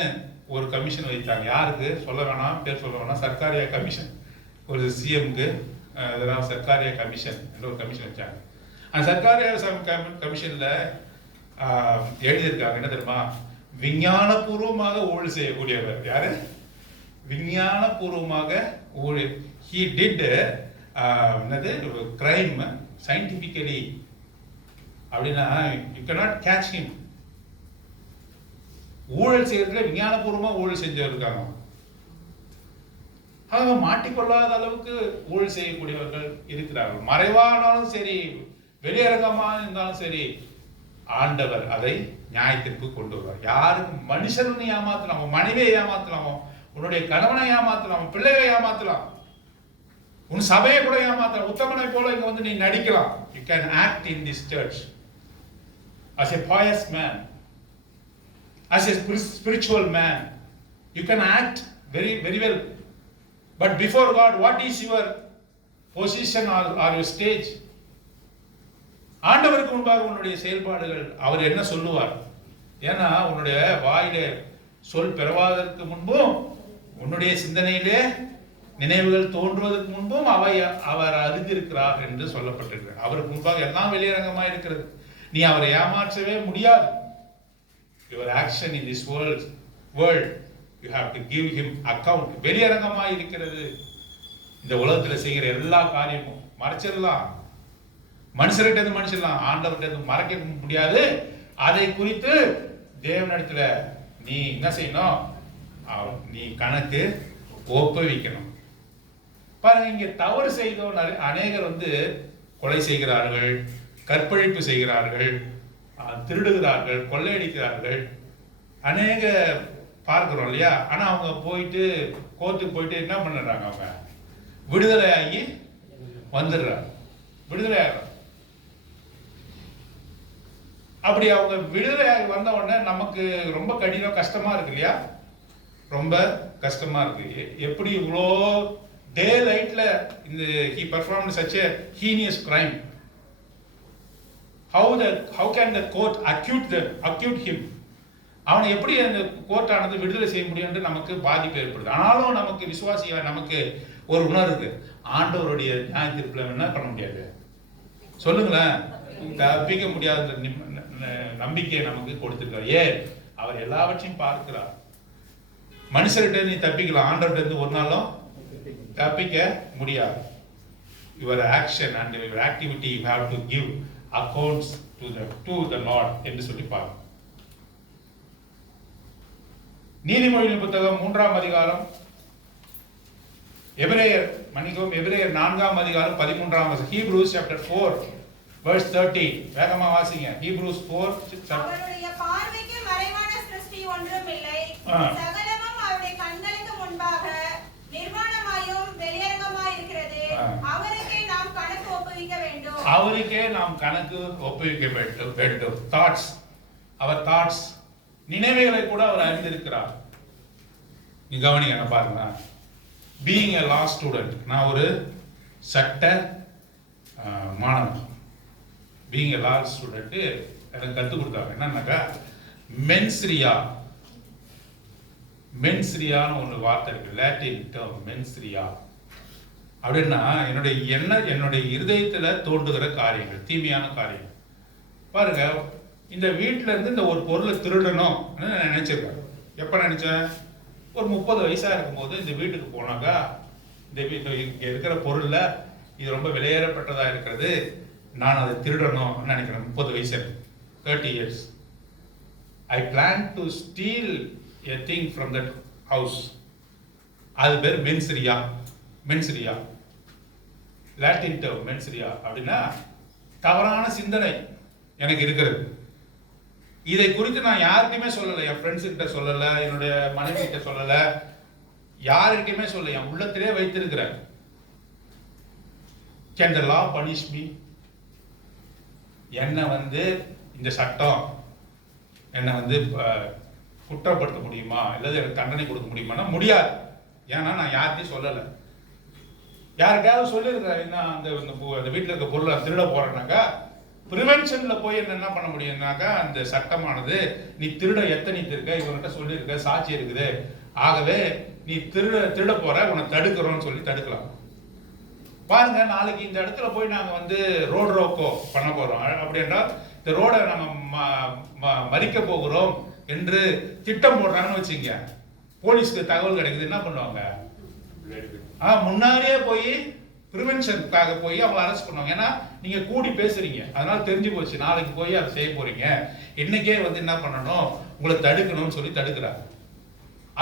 ஒரு கமிஷன் வைத்தாங்க. யாருக்கு சொல்ல வேணாம், பேர் சொல்ல வேணாம். சர்க்காரிய கமிஷன் ஒரு சிஎம்க்கு இதெல்லாம் சர்க்காரிய கமிஷன் என்ற ஒரு கமிஷன் வச்சாங்க. அந்த சர்க்காரிய கமிஷன்ல எழுதியிருக்காங்க என்ன தெரியுமா, விஞ்ஞானபூர்வமாக ஊழல் செய்யக்கூடியவர் யாரு, விஞ்ஞானபூர்வமாக ஊழல். he did என்னது கிரைம் சயின்டிபிக்கலி அப்படின்னா you cannot catch him. ஊழல் செய்யறதுல விஞ்ஞானபூர்வமா ஊழல் செஞ்சிருக்காங்க. அவங்க மாட்டிக்கொள்ளாத அளவுக்கு ஊழல் செய்யக்கூடியவர்கள் இருக்கிறார்கள். மறைவானாலும் சரி, வெளியரங்கமா இருந்தாலும் சரி, ஆண்டவர் அதை நியாயத்திற்கு கொண்டு வருவார். யாருக்கு மனுஷனை ஏமாத்தலாம், மனைவியை ஏமாத்தலாம், உன்னுடைய கணவனை ஏமாத்தலாம், பிள்ளையை ஏமாத்தலாம், உன் சபையை கூட ஏமாத்தலாம். உத்தமனை போல இங்க வந்து நீ நடிக்கலாம். You can act in this church as a pious man, as a spiritual man. You can act very well. But before God, what is your position or your stage? ஆண்டவருக்கு முன்பாக உன்னுடைய செயல்பாடுகள் அவர் என்ன சொல்லுவார்? ஏன்னா உன்னுடைய வாயிலே சொல் பெறவாதற்கு முன்பும் உன்னுடைய சிந்தனையிலே நினைவுகள் தோன்றுவதற்கு முன்பும் அவர் அறிந்திருக்கிறார் என்று சொல்லப்பட்டிருக்கிறார். அவருக்கு முன்பாக எல்லாம் வெளியரங்கமாக இருக்கிறது. நீ அவரை ஏமாற்றவே முடியாது. Your action in this world you have to give him account. வெளியரங்கமாக இருக்கிறது. இந்த உலகத்தில் செய்கிற எல்லா காரியமும் மறைச்சிடலாம், மனுஷர்கிட்ட மனுஷலாம், ஆண்டவர்கிட்ட மறைக்க முடியாது. அதை குறித்து தேவனிடத்துல நீ என்ன செய்யணும், நீ கணக்கு ஒப்புவிக்கணும். பாருங்க, இங்க தவறு செய்தவர் அநேகர் வந்து கொலை செய்கிறார்கள், கற்பழிப்பு செய்கிறார்கள், திருடுகிறார்கள், கொள்ளையடிக்கிறார்கள், அநேக பார்க்கிறோம் இல்லையா? ஆனா அவங்க போயிட்டு கோர்ட்டுக்கு போயிட்டு என்ன பண்ணுறாங்க, அவங்க விடுதலை ஆகி வந்துடுறாங்க, விடுதலை ஆகிறாங்க. அப்படி அவங்க விடுதலை ஆகி வந்த உடனே நமக்கு ரொம்ப கஷ்டமா இருக்கு இல்லையா? ரொம்ப கஷ்டமா இருக்கு. எப்படி இவ்வளோ டே லைட்ல இந்த he performed such a heinous crime. How can the court accuse him? அவனை எப்படி அந்த கோர்ட் ஆனது விடுதலை செய்ய முடியும் என்று நமக்கு பாதிப்பு ஏற்படுது. ஆனாலும் நமக்கு விசுவாசியா நமக்கு ஒரு உணர்வு இருக்கு, ஆண்டவருடைய நியாய தீர்ப்புல என்ன பண்ண முடியாது, சொல்லுங்களேன், தப்பிக்க முடியாத நம்பிக்கையை நமக்கு கொடுத்திருக்கார். ஏன்? அவர் எல்லாவற்றையும் பார்க்கிறார். மனுஷர்கிட்ட நீ தப்பிக்கலாம், ஆண்டவர்கிட்ட இருந்து ஒரு நாளும் தப்பிக்க முடியாது. Your action and your activity you have to give accounts to the Lord என்று சொல்லி பாருங்க. நீதிமொழியின் புத்தகம் 3ஆம் அதிகாரம், எபிரேயர் 4ஆம் அதிகாரம் 13ஆம் வசனம். Hebrews chapter 4 verse 13. வேகமா வாசிங்க. Hebrews 4. அவருடைய பார்வைக்கு மறைவான சிருஷ்டி ஒன்றும் இல்லை, சகலமும் அவருடைய கண்களுக்கு முன்பாக நிர்வாணமாயும் வெளியரங்கமாய் இருக்கிறது. அவருக்கே நாம் கணக்கு ஒப்புவிக்க வேண்டும். அவருக்கே நாம் கணக்கு ஒப்புவிக்க வேண்டும். தாட்ஸ், அவர் தாட்ஸ், நினைவுகளை கூட அவர் அறிந்திருக்கிறார். நீ கவனிங்க, என்ன பாருங்க. பீயிங் எ லா ஸ்டூடெண்ட், நான் ஒரு சட்ட மாணவன். பீயிங் எ லா ஸ்டூடெண்ட் எனக்கு கற்றுக் கொடுத்தாங்க. என்னன்னாக்கா மென்ஸ்ரியான்னு ஒரு வார்த்தை இருக்கு, லாட்டின் டேர்ம் மென்ஸ்ரியா. அப்படின்னா என்னுடைய இருதயத்துல தோன்றுகிற காரியங்கள், தீமையான காரியங்கள். பாருங்க, இந்த வீட்டுல இருந்து இந்த ஒரு பொருளை திருடணும் நான் நினைச்சிருக்கேன். எப்ப நினைச்சேன்? ஒரு 30 வயசா இருக்கும்போது இந்த வீட்டுக்கு போனாக்கா இந்த இங்க இருக்கிற பொருள்ல இது ரொம்ப விலையேறப்பட்டதா இருக்கிறது, நான் அதை திருடணும்னு நினைக்கிறேன். 30 வயசு, 30 years. I plan to steal a thing from that house. அது பேர் மென்ஸ்ரியா, லாட்டின் டேர்ம் மென்ஸ்ரியா. அப்படின்னா தவறான சிந்தனை எனக்கு இருக்கிறது. இதை குறித்து நான் யாருக்குமே சொல்லலை, என் ஃப்ரெண்ட்ஸ் கிட்ட சொல்லலை, என்னுடைய மனைவி கிட்ட சொல்லலை, யாருக்குமே சொல்லலை, என் உள்ளத்திலே வைத்திருக்கிறேன். Can the law punish me? என்னை வந்து இந்த சட்டம் என்னை வந்து குற்றப்படுத்த முடியுமா, இல்லது எனக்கு தண்டனை கொடுக்க முடியுமானா முடியாது. ஏன்னா நான் யார்கிட்டையும் சொல்லலை. யாருக்காவது சொல்லியிருக்கிறேன், என்ன அந்த வீட்டில் இருக்க பொருளை திருட போறேன்னாக்கா ப்ரிவென்ஷன்ல போய் என்ன பண்ண முடியும்னாக்கா, அந்த சட்டமானது நீ திருட எத்தனைத்திருக்க, இவன்கிட்ட சொல்லியிருக்க, சாட்சி இருக்குது, ஆகவே நீ திருட போற, உன்னை தடுக்கிறோம்னு சொல்லி தடுக்கலாம். பாருங்க, நாளைக்கு இந்த இடத்துல போய் நாங்க வந்து ரோடு ரோக்கோ பண்ண போறோம் அப்படின்னா, இந்த ரோடை நம்ம மறிக்க போகிறோம் என்று திட்டம் போடுறாங்கன்னு வச்சுங்க, போலீஸ்க்கு தகவல் கிடைக்குது, என்ன பண்ணுவாங்க? முன்னாடியே போய் ப்ரிவென்ஷனுக்காக போய் அவங்க அரெஸ்ட் பண்ணுவாங்க. ஏன்னா நீங்க கூடி பேசுறீங்க, அதனால தெரிஞ்சு போச்சு, நாளைக்கு போய் அதை செய்ய போறீங்க, இன்னைக்கே வந்து என்ன பண்ணணும், உங்களை தடுக்கணும்னு சொல்லி தடுக்கிறாங்க.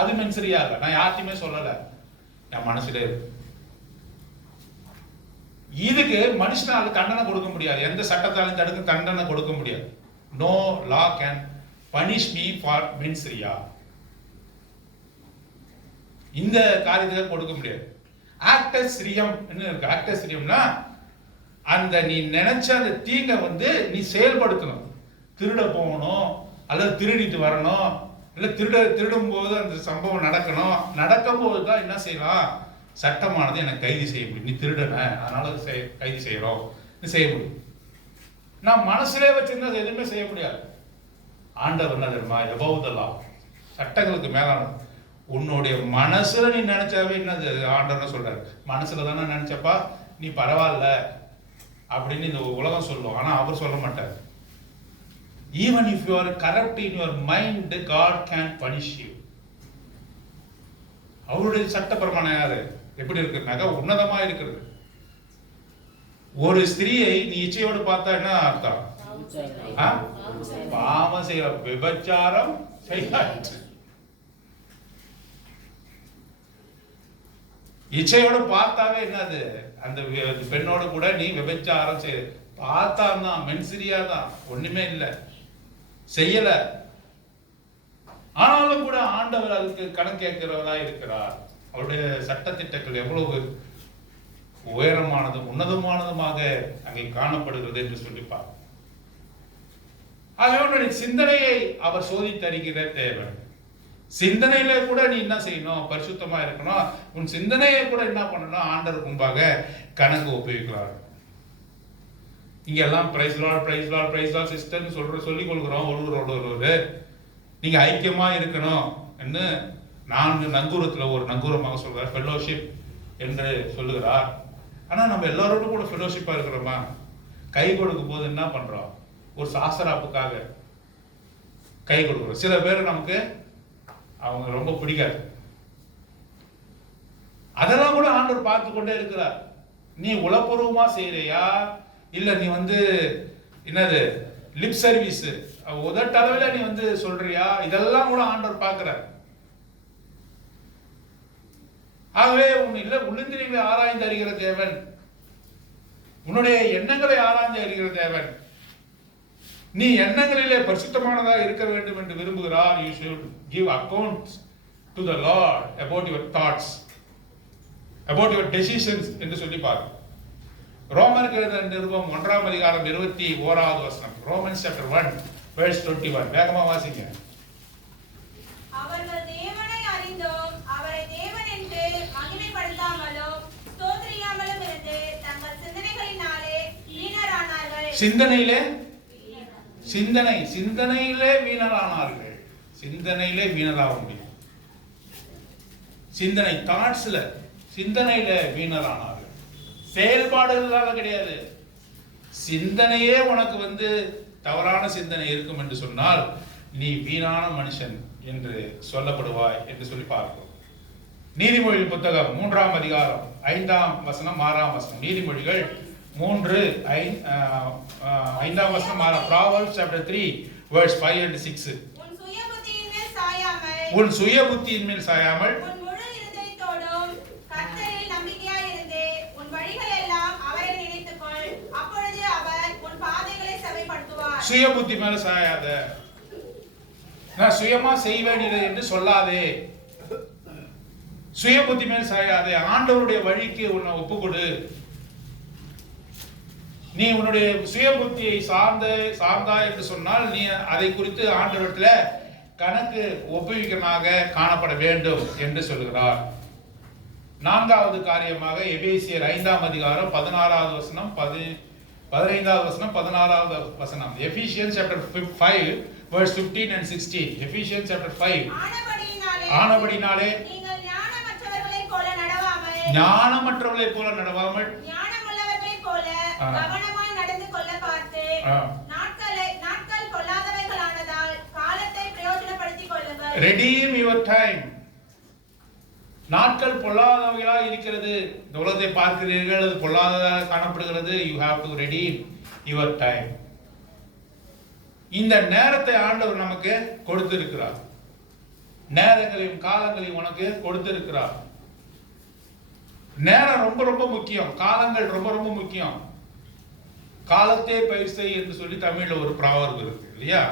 அது மென்சரியா இல்லை, நான் யார்ட்டையுமே சொல்லலை, என் மனசுல இருக்கு. இதுக்கு மனுஷனால தண்டனை கொடுக்க முடியாது, எந்த சட்டத்தாலும் தடுக்க தண்டனை கொடுக்க முடியாது. No law can punish me for mens rea, இந்த காரியத்துக்கு கொடுக்க முடியாது. ஆக்டஸ் ரியம் இருக்கு. ஆக்டஸ் ரியம்னா அந்த நீ நினைச்ச அந்த தீங்கை வந்து நீ செயல்படுத்தணும். திருட போகணும், அல்லது திருடிட்டு வரணும், இல்லை திருடும் போது அந்த சம்பவம் நடக்கணும். நடக்கும் போது தான் என்ன செய்யலாம், சட்டமானது எனக்கு கைது செய்ய முடியும். நீ திருடன, அதனால கைது செய்யறோம், நீ செய்ய முடியும். நான் மனசுலேயே வச்சிருந்தா எதுவுமே செய்ய முடியாது. ஆண்டவர் என்ன தெரியுமா, எபவ் தி லா, சட்டங்களுக்கு மேலான. உன்னுடைய மனசுல நீ நினைச்சாவே என்னது ஆண்டவர் சொல்றாரு, மனசுல தானே நினைச்சப்பா நீ பரவாயில்ல அப்படின்னு இந்த உலகம் சொல்லும், ஆனா அவர் சொல்ல மாட்டார். Even if you are corrupt in your mind, God can punish you. அவருடைய சட்டப்பிரமாணம் யாரு எப்படி இருக்குனாக்கா உன்னதமா இருக்கிறது. ஒரு ஸ்திரீயை நீ இச்சையோடு பார்த்தா என்ன அர்த்தம்? பாவம் செய்ய, விபச்சாரம் செய்யாச்சு. இச்சையோடு பார்த்தாவே என்னது, அந்த பெண்ணோடு கூட நீ விபச்சாரம் செய்ய பார்த்தான், மென்சரியா தான், ஒண்ணுமே இல்லை, செய்யல. ஆனாலும் கூட ஆண்டவர் அதுக்கு கணக்கு கேட்கிறவரா இருக்கிறார். அவருடைய சட்டத்திட்டங்கள் எவ்வளவு உயரமானதும் உன்னதமானதுமாக அங்கே காணப்படுகிறது என்று சொல்லிப்பார். ஆகவே சிந்தனையை அவர் சோதித்தறிகிற தேவை. சிந்தனையில கூட நீ என்ன செய்யணும், பரிசுத்தமா இருக்கணும். உன் சிந்தனையை கூட என்ன பண்ணணும், ஆண்டவருக்கு முன்பாக கணக்கு ஒப்புவிக்கிறார். இங்க எல்லாம் praise lord praise lord praise lord சிஸ்டர்னு சொல்லிக் கொள்கிறோம் ஒருவரோடு. நீங்க ஐக்கியமா இருக்கணும் என்று நான் நங்கூரத்துல ஒரு நங்கூரமாக சொல்றார், ஃபெல்லோஷிப் என்று சொல்லுகிறார். ஆனா நம்ம எல்லாரோடும் கூட ஃபெல்லோஷிப்பா இருக்கிறோமா? கை கொடுக்கும் போது என்ன பண்றோம், ஒரு சாசராப்புக்காக கை கொடுக்குறோம். சில பேர் நமக்கு அவங்க ரொம்ப பிடிக்காது, அதெல்லாம் கூட ஆண்டவர் பார்த்து கொண்டே இருக்கிறார். நீ உளப்பூர்வமா செய்யறியா, இல்ல நீ வந்து என்னது லிப் சர்வீஸ் உதட்டளவில் நீ வந்து சொல்றியா, இதெல்லாம் கூட ஆண்டவர் பார்க்கிறார். ஆகவே உன் இல்ல உள்ளந்திரியங்களை ஆராய்ந்து அறிகிற தேவன், உன்னுடைய எண்ணங்களை ஆராய்ந்து அறிகிற தேவன். நீ எண்ணங்களிலே பரிசுத்தமானதாக இருக்க வேண்டும் என்று விரும்புகிறார். You should give accounts to the Lord about your thoughts, about your decisions என்று சொல்லி பாரு. ரோமருக்கு எழுதின நிருபம் 1ஆம் அதிகாரம் 21வது வசனம். Romans chapter 1 verse 21. வேகமா வாசிங்க. அவர்கள் தேவனை அறிந்தும் அவரை தேவன் என்று மகிமைப்படுத்தாமலும் ஸ்தோத்திரியாமலும் இருந்து தங்கள் சிந்தனைகளினாலே வீணரானார்கள். சிந்தனையிலே வீணரானார்கள். சிந்தனையிலே வீணராக முடியும். சிந்தனை தாட்ஸ்ல, சிந்தனையில வீணரானார்கள். செயல்பாடுகளால கிடையாது. சிந்தனையே உனக்கு வந்து தவறான சிந்தனை இருக்கும் என்று சொன்னால் நீ வீணான மனுஷன் என்று சொல்லப்படுவாய் என்று சொல்லி பார்க்கிறோம். நீதிமொழிகள் புத்தகம் 3ஆம் அதிகாரம் 5ஆம் வசனம் 6ஆம் வசனம். நீதிமொழிகள் 3:5ஆம் வசனம் 6. Proverbs chapter 3 verse 5 and 6. உன் சுய புத்தியின் மேல் சாயாமல் உன் முழு இருதயத்தோடும் கர்த்தரில் நம்பிக்கையாய் இருந்து உன் வழிகள் எல்லாம் அவரை நினைத்துக்கொள், அப்பொழுது அவர் உன் பாதைகளை செவைப்படுத்துவார். சுய புத்தி மேல சாயாத, நான் சுயமா செய்வேன் என்று சொல்லாதே. சுய புத்தி மேல் சாயாதே. ஆண்டவருடைய வழிக்கு உன்னை ஒப்புக்கொடு. நீ உன்னுடைய சுய புத்தியை சார்ந்தா என்று சொன்னால் நீ அதை குறித்து ஆண்டவரிடத்துல கணக்கு ஒப்புவிக்கமாக காணப்பட வேண்டும் என்று சொல்கிறார். 4வது காரியமாக எபேசியர் 5ஆம் அதிகாரம் 16வது வசனம் 15வது வசனம் 16வது வசனம். Ephesians chapter 5 verse 15 and 16. Ephesians chapter 5. ஆனபடினாலே நீங்கள் ஞானமற்றவர்களைப் போல நடவாமல் ஞானமுள்ளவர்களைப் போல கவனமாய் நடந்து கொள்ள பார்த்து நாட்கள் பொல்லாதவைகளானதால் காலத்தை பிரயோஜனப்படுத்திக் கொள்ளுங்கள். Redeem your time. நாட்கள் பொல்லாதவைகளாக இருக்கிறது. இந்த உலகத்தை பார்க்கிறீர்கள், அது பொல்லாததாக காணப்படுகிறது. You have to redeem your time. இந்த நேரத்தை ஆண்டவர் நமக்கு கொடுத்திருக்கிறார். நேரங்களையும் காலங்களையும் உனக்கு கொடுத்திருக்கிறார். நேரம் ரொம்ப ரொம்ப முக்கியம், காலங்கள் ரொம்ப ரொம்ப முக்கியம். காலத்தே பயிர் செய் என்று சொல்லி தமிழ்ல ஒரு ப்ராவர்ப் இருக்கு இல்லையா?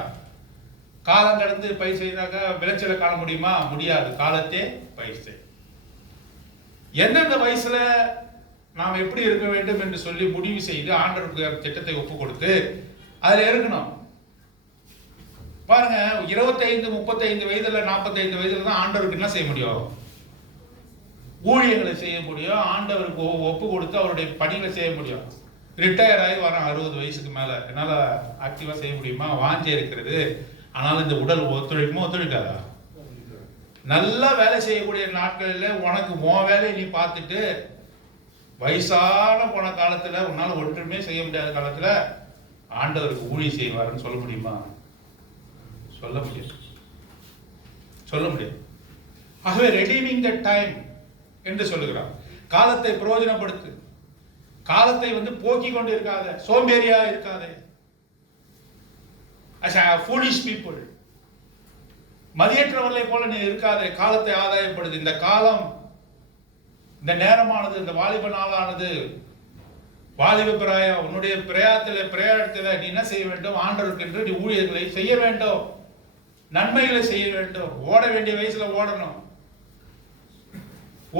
காலம் கடந்து பயிர் செய்தாக்க விளைச்சலை காண முடியுமா? முடியாது. காலத்தே பயிர் செய். எந்தெந்த வயசுல நாம் எப்படி இருக்க வேண்டும் என்று சொல்லி முடிவு செய்து ஆண்டவருக்கு திட்டத்தை ஒப்பு கொடுத்து அதுல இருக்கணும். பாருங்க, 25, 35 வயதுல 45 வயதுல தான் ஆண்டவருக்கு என்ன செய்ய முடியும்? ஊழியர்களை செய்ய முடியும். ஆண்டவருக்கு ஒப்பு கொடுத்து அவருடைய பணிகளை செய்ய முடியும். ரிட்டையர் ஆகி வர 60 வயசுக்கு மேல என்னால ஆக்டிவா செய்ய முடியுமா? வாஞ்சி இருக்கிறது. ஆனாலும் இந்த உடல் ஒத்துழைக்குமோ ஒத்துழைக்காதா? நல்லா வேலை செய்யக்கூடிய நாட்களில் உனக்கு உன் வேலையை நீ பார்த்துட்டு வயசான போன காலத்துல உன்னால ஒன்றுமே செய்ய முடியாத காலத்துல ஆண்டவருக்கு ஊழியம் செய்வாருன்னு சொல்ல முடியுமா? சொல்ல முடியாது, சொல்ல முடியாது. ஆகவே ரெடீமிங் த டைம் என்று சொல்லுகிறார். காலத்தை பிரயோஜனப்படுத்து. காலத்தை போக்கி கொண்டு இருக்காத, சோம்பேறியா இருக்காதே. as a foolish people, மதியற்றவர்களை போல நீ இருக்காதே. காலத்தை ஆதாயப்படுது. இந்த காலம், இந்த நேரமானது, இந்த வாலிப நாளானது, வாலிப பிராயம், உன்னுடைய பிரயாணத்துல நீ என்ன செய்ய வேண்டும்? ஆண்டவருக்கு என்று நீ ஊழியர்களை செய்ய வேண்டும், நன்மைகளை செய்ய வேண்டும். ஓட வேண்டிய வயசுல ஓடணும்,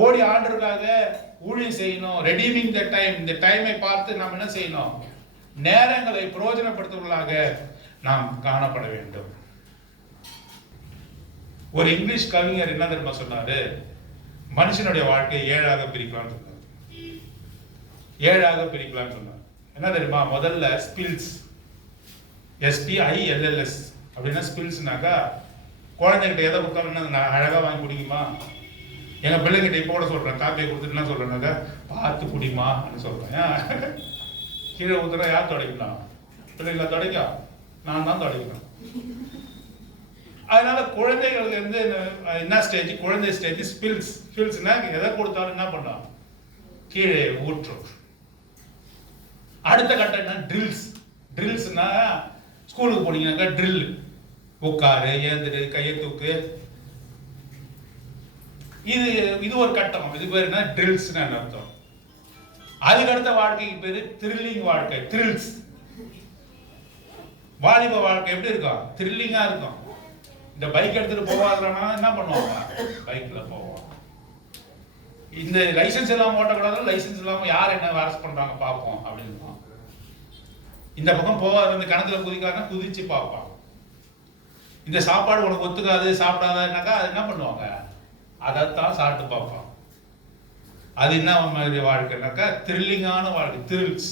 ஓடி ஆண்டவருக்காக ஊழியம் செய்யணும். ரெடீமிங் த டைம். இந்த டைமை பார்த்து நாம் என்ன செய்யணும்? நேரங்களை பிரயோஜனப்படுத்துவதாக நாம் காணப்பட வேண்டும். ஒரு இங்கிலீஷ் கவிஞர் என்ன தெரியுமா சொன்னாரு? மனுஷனுடைய வாழ்க்கையை 7ஆக பிரிக்கலாம்னு சொன்னார். 7ஆக பிரிக்கலாம்னு சொன்னார். என்ன தெரியுமா? முதல்ல ஸ்பில்ஸ், SPILLS அப்படின்னா ஸ்பில்ஸ்னாக்கா, குழந்தைகிட்ட எதை கொடுத்தாலும் அழகா வாங்கி குடிக்குமா? எங்க பிள்ளைங்கிட்ட இப்போ கூட சொல்றேன், காப்பியை கொடுத்துட்டு என்ன சொல்றேன்னாக்கா, பார்த்து குடிமான்னு சொல்றேன். கீழே ஊத்துறா யார் துடைக்கலாம்? பிள்ளைங்கள துடைக்கா? நான் தான் துடைக்கணும். அதனால குழந்தைகள் என்ன ஸ்டேஜ்? குழந்தை ஸ்டேஜ் ஸ்பில்ஸ். ஸ்பில்ஸ்னா எதை கொடுத்தாலும் என்ன பண்ணலாம்? கீழே ஊற்றும். அடுத்த கட்டம் என்ன? ட்ரில்ஸ். ட்ரில்ஸ்னா ஸ்கூலுக்கு போனீங்கன்னாக்கா ட்ரில், உட்காரு, ஏந்திரு, கையை தூக்கு. இது ஒரு கட்டம். இது பேர் என்ன? ட்ரில்ஸ்னு அர்த்தம். அதுக்கு அடுத்த வாழ்க்கைக்கு பேரு த்ரில்லிங் வாழ்க்கை, த்ரில்ஸ். வாலிப வாழ்க்கை எப்படி இருக்கும்? த்ரில்லிங்கா இருக்கும். இந்த பைக் எடுத்துட்டு போவாதுனா என்ன பண்ணுவாங்க? பைக்ல போவோம். இந்த லைசன்ஸ் இல்லாம ஓட்டக்கூடாது, லைசன்ஸ் இல்லாம யார் என்ன அரெஸ்ட் பண்றாங்க பார்ப்போம் அப்படின்னு. இந்த பக்கம் போவாது, இந்த கணத்துல குதிக்காதுன்னா குதிச்சு பார்ப்பான். இந்த சாப்பாடு உனக்கு ஒத்துக்காது, சாப்பிடாதனாக்கா அது என்ன பண்ணுவாங்க? அதைத்தான் சாப்பிட்டு பார்ப்பான். அது என்ன மாதிரி வாழ்க்கைனாக்கா த்ரில்லிங்கான வாழ்க்கை, த்ரில்ஸ்.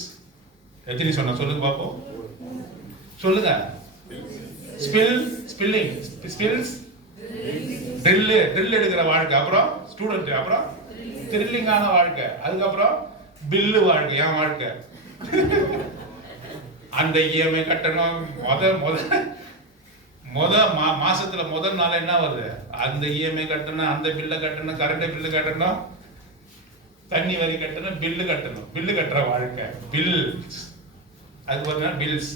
எத்தனை சொன்ன சொல்லுங்க பார்ப்போம், சொல்லுங்க. ஸ்பில்லிங், ஸ்பில்ஸ், ட்ரில் எடுக்கிற வாழ்க்கை, அப்புறம் ஸ்டூடெண்ட், அப்புறம் த்ரில்லிங்கான வாழ்க்கை, அதுக்கப்புறம் பில்லு வாழ்க்கை, என் வாழ்க்கை. அந்த இஎம்ஐ கட்டணும், மாசத்துல முதல் நாள் என்ன வருது? அந்த இஎம்ஐ கட்டணும், அந்த பில்லை கட்டணும், கரண்ட் பில்லு கட்டணும், தண்ணி வரி கட்டணும், பில்லு கட்டணும். பில்லு கட்டுற வாழ்க்கை, பில்ஸ். அது பார்த்தீங்கன்னா பில்ஸ்.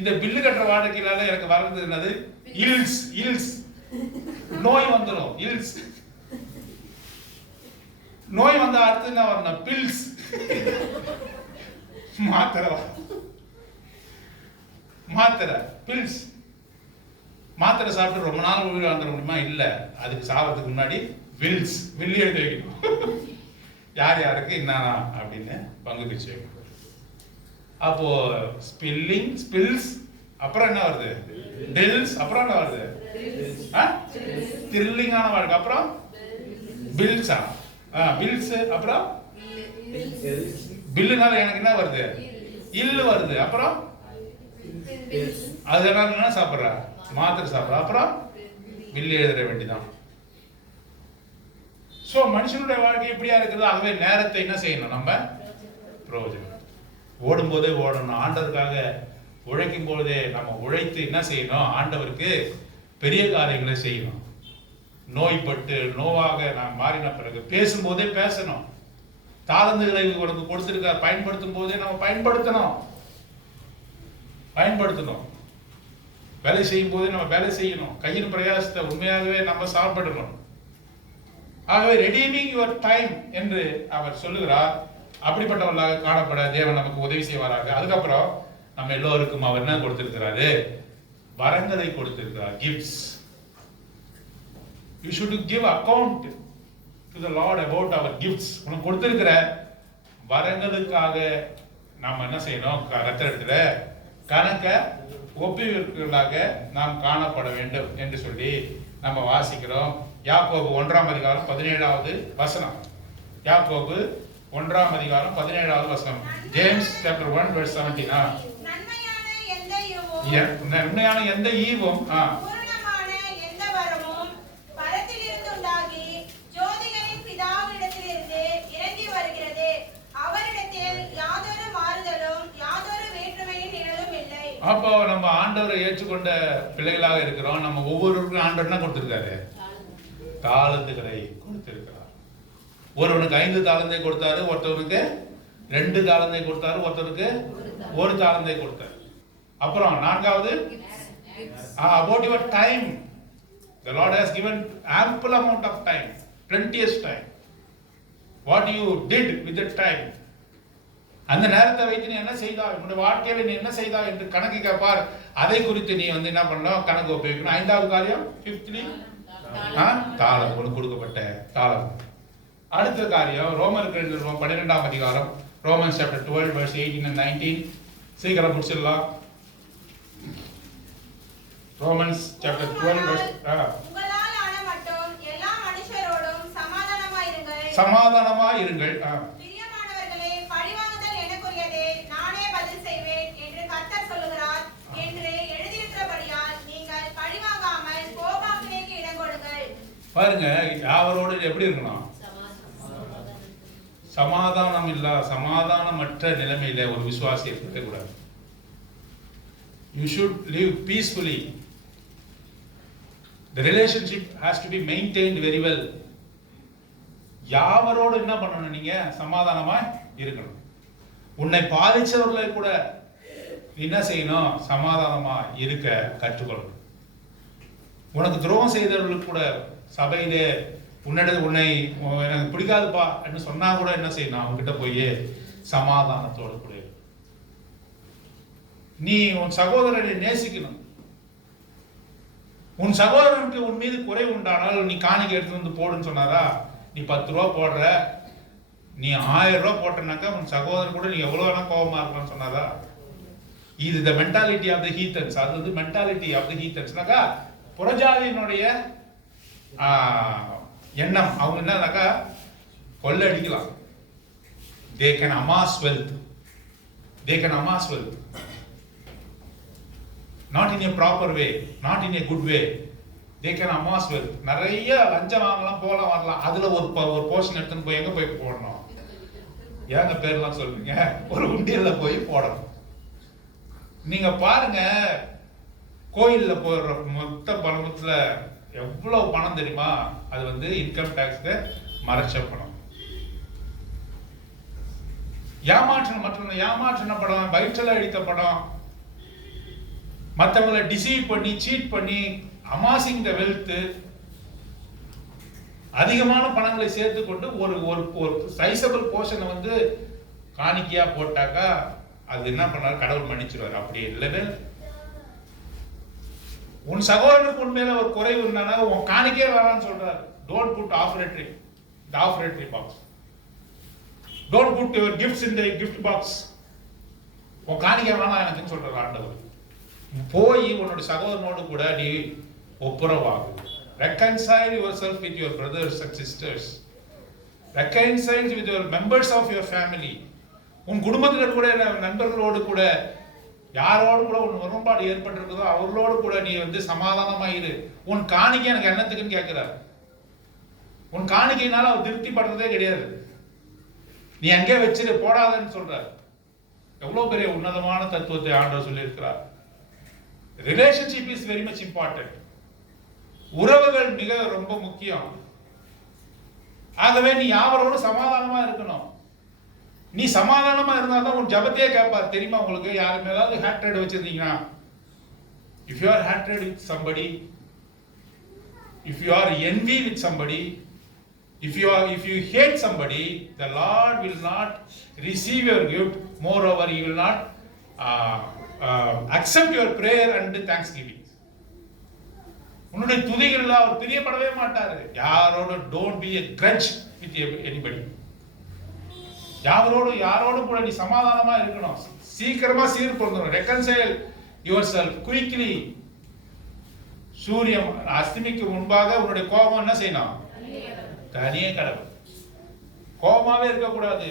இந்த பில்லு கட்டுற வாழ்க்கையினால எனக்கு வர்றது என்னது? இல்ஸ். இல்ஸ், நோய் வந்துடும். இல்ஸ், நோய் வந்த அடுத்து என்ன வரணும்? பில்ஸ், மாத்திரை. மாத்திரை, பில்ஸ். மாத்திரை சாப்பிட்டு ரொம்ப நாள் உயிர் வந்துட முடியுமா? இல்ல. அதுக்கு சாவதுக்கு முன்னாடி வில்ஸ், வில்லி எழுதி வைக்கணும். யார் யாருக்கு என்ன அப்படின்னு பங்கு பிரிச்சு வைக்கணும். அப்போ ஸ்பில்லிங், ஸ்பில்ஸ், அப்புறம் என்ன வருது? டில்ஸ், அப்புறம் என்ன வருது? த்ரில்லிங்கான வாழ்க்கை, அப்புறம் பில்ஸா? பில்ஸ், அப்புறம் பில்லுனால எனக்கு என்ன வருது? இல்லு வருது. அப்புறம் அது என்ன சாப்பிட்றா? மாத்திரை சாப்பிட்றா. அப்புறம் வில்லு எழுதுற வேண்டிதான். சோ மனுஷனுடைய வாழ்க்கை எப்படியா இருக்குது? ஆகவே நேரத்தை என்ன செய்யணும்? நம்ம பிரயோஜனம். ஓடும் போதே ஓடணும். ஆண்டவருக்காக உழைக்கும் போதே நம்ம உழைத்து என்ன செய்யணும்? ஆண்டவருக்கு பெரிய காரியங்களை செய்யணும். நோய்பட்டு நோவாக நாம் மாறின பிறகு பேசும்போதே பேசணும். தாளந்துகளை உனக்கு கொடுத்திருக்க பயன்படுத்தும் போதே நம்ம பயன்படுத்தணும். வேலை செய்யும் போதே நம்ம வேலை செய்யணும். கையின் பிரயாசத்தை உண்மையாகவே நம்ம சாப்பிடணும். ஆகவே ரெடீமிங் யுவர் டைம் என்று அவர் சொல்லுகிறார். அப்படிப்பட்டவர்களாக காணப்பட தேவன் நமக்கு உதவி செய்வாராக. அதுக்கப்புறம் நம்ம எல்லோருக்கும் அவர் என்ன கொடுத்திருக்கிறாரு? வரங்களை கொடுத்திருக்கிறார். Gifts. You should give account to the Lord about our gifts. உனக்கு கொடுத்திருக்கிற வரங்களுக்காக நாம் என்ன செய்யணும்? கர்த்தரிடத்துல கணக்க ஒப்புவிக்கிறவர்களாக நாம் காணப்பட வேண்டும் என்று சொல்லி நம்ம வாசிக்கிறோம். யாக்கோபு 1ஆம் அதிகாரம் 17வது வசனம். யாக்கோபு 1ஆம் அதிகாரம் 17வது வசனம். James chapter 1 verse 17. நன்மையான எந்த ஈவும் பூரணமான எந்த வரமும் பரத்திலிருந்து உண்டாகி ஜோதிகளின் பிதாவினிடத்திலிருந்து இறங்கி வருகிறது. அவரிடத்தில் யாதொரு மாறுதலும் யாதொரு வேற்றுமையின் நிழலும் இல்லை. அப்போ நம்ம ஆண்டவரை ஏற்றுக்கொண்ட பிள்ளைகளாக இருக்கிறோம். நம்ம ஒவ்வொருவருக்கும் ஆண்டவர் என்ன கொடுத்திருக்காரு? தாளந்துகளை கொடுத்திருக்கிறார். ஒருவனுக்கு 5 தாளந்தை கொடுத்தாரு, ஒருத்தவனுக்கு 2 தாளந்தை கொடுத்தாரு, ஒருத்தருக்கு 1 தாளந்தை கொடுத்தாரு. அப்புறம் 4வது about your time. The Lord has given ample amount of time, plenteous time. What you did with the time. அந்த நேரத்தை வைத்து நீ என்ன செய்தாய்? உன்னுடைய வாழ்க்கையில நீ என்ன செய்தாய் என்று கணக்கு கேட்பார். அதை குறித்து நீ என்ன பண்ணணும்? கணக்கு ஒப்புவிக்கணும். 5வது காரியம், 5thly தாளம், உனக்கு கொடுக்கப்பட்ட தாளம். அடுத்த காரியம் ரோமருக்கு 12ஆம் அதிகாரம், Romans chapter 12 verse 18 and 19. சீக்கிரம் முடிச்சிடலாம். Romans chapter 12 verse உங்களால் ஆன மட்டும் எல்லா மனுஷரோடும் சமாதானமாயிருங்கள். சமாதானமாயிருங்கள். பிரியமானவர்களே, பழிவாங்குதல் எனக்குரியதே, நானே பதில் செய்வேன் என்று கர்த்தர் சொல்லுகிறார் என்று எழுதியிருக்கிறபடியால் நீங்கள் பழிவாங்காமல் கோபாக்கினைக்கு இடம் கொடுங்கள். பாருங்க, அவரோடு எப்படி இருக்கணும்? சமாதானம் இல்ல, சமாதானமற்ற நிலைமையில ஒரு விசுவாசி இருக்கவே கூடாது. You should live peacefully. The relationship has to be maintained very well. யாவரோடு என்ன பண்ணணும்? நீங்க சமாதானமா இருக்கணும். உன்னை பாதிச்சவர்களை கூட என்ன செய்யணும்? சமாதானமா இருக்க கற்றுக்கொள்ளணும். உனக்கு துரோகம் செய்தவர்களுக்கு கூட சபையிலே உன்னை எனக்கு பிடிக்காதுப்பா என்று சொன்னா கூட என்ன செய்யணும்? அவங்க கிட்ட போய் சமாதானத்தோடு கூட நீ உன் சகோதரனை நேசிக்கணும். உன் சகோதரனுக்கு உன் மீது குறை உண்டானால் நீ காணிக்கை எடுத்து வந்து போடுன்னு சொன்னாரா? நீ 10 ரூபா போடுற, நீ 1000 ரூபா போட்டனாக்கா உன் சகோதரன் கூட நீ எவ்வளவு வேணா கோபமா இருக்கணும்னு சொன்னாரா? இது the mentality of the heathens. அது mentality of the heathensனாக்கா புறஜாதியினுடைய எண்ணம். அவங்க என்னன்னாக்கா கொள்ளை அடிக்கலாம். They can amass wealth. They can amass wealth. Not in a proper way, not in a good way. They can amass wealth. நிறைய லஞ்சம் வாங்கலாம், போகலாம், வரலாம். அதுல ஒரு போர்ஷன் எடுத்துன்னு போய் எங்க போய் போடணும்? ஏங்க பேர்லாம் சொல்றீங்க? ஒரு உண்டியல்ல போய் போடணும். நீங்க பாருங்க, கோயில்ல போடுற மொத்த பணத்துல எவ்வளவு பணம் தெரியுமா? அது இன்கம் டாக்ஸ்க்கு மறைச்ச பணம். ஏமாற்றின படம், வயிற்றில் அடித்த படம், மற்றவங்களை டிசீவ் பண்ணி சீட் பண்ணி அமாசிங் த வெல்த், அதிகமான பணங்களை சேர்த்து கொண்டு ஒரு சைசபிள் போர்ஷனை காணிக்கையா போட்டாக்கா அது என்ன பண்ணாரு? கடவுள் மன்னிச்சிருவாரு. அப்படி இல்லவே. உன் சகோதரனுக்கு உண்மையில ஒரு குறைவு இருந்தானா உன் காணிக்கையே வேணாம்னு சொல்றாரு. Don't put offertory box. Don't put your gifts in the gift box. உன் காணிக்கை வேணாம் எனக்குன்னு சொல்றாரு ஆண்டவர். போய் உன்னோட சகோதரனோடு கூட நீ ஒப்புரவாகு. Reconcile yourself with your brothers and sisters. Reconcile with your members of your family. உன் குடும்பத்தில் கூட நண்பர்களோடு கூட யாரோடு கூட உன் முரண்பாடு ஏற்பட்டிருக்குதோ அவர்களோடு கூட நீ வந்து சமாதானமாயிரு. உன் காணிக்கை எனக்கு என்னத்துக்குன்னு கேட்கிறார். உன் காணிக்கையினால அவர் திருப்தி படுறதே கிடையாது. நீ அங்கே வச்சிரு, போடாதன்னு சொல்றார். எவ்வளவு பெரிய உன்னதமான தத்துவத்தை ஆண்டவர் சொல்லி இருக்கிறார். Relationship is very much important. உறவுகள் மிக ரொம்ப முக்கியம். ஆகவே நீ யாவரோடு சமாதானமா இருக்கணும். நீ சமாதானமா இருந்தாதான் உன் ஜபத்தையே கேட்பார். தெரியுமா உங்களுக்கு? யாரு மேலாவது ஹேட்ரட் வச்சிருந்தீங்கன்னா, if you are hatred with somebody, if you are envy with somebody, if you hate somebody, the Lord will not receive your gift. Moreover, he will not accept your prayer and thanksgiving. உன்னுடைய துதிகள்ல அவர் பிரியப்படவே மாட்டாரு. யாரோட don't be a grudge with anybody. யாரோடு கூட நீ சமாதானமா இருக்கணும். சீக்கிரமா சீர் பொருந்தணும். reconcile yourself quickly. சூரியன் அஸ்தமிக்கு முன்பாக உன்னுடைய கோபம் என்ன செய்யணும்? தனியே கடவுள். கோபமாவே இருக்கக்கூடாது,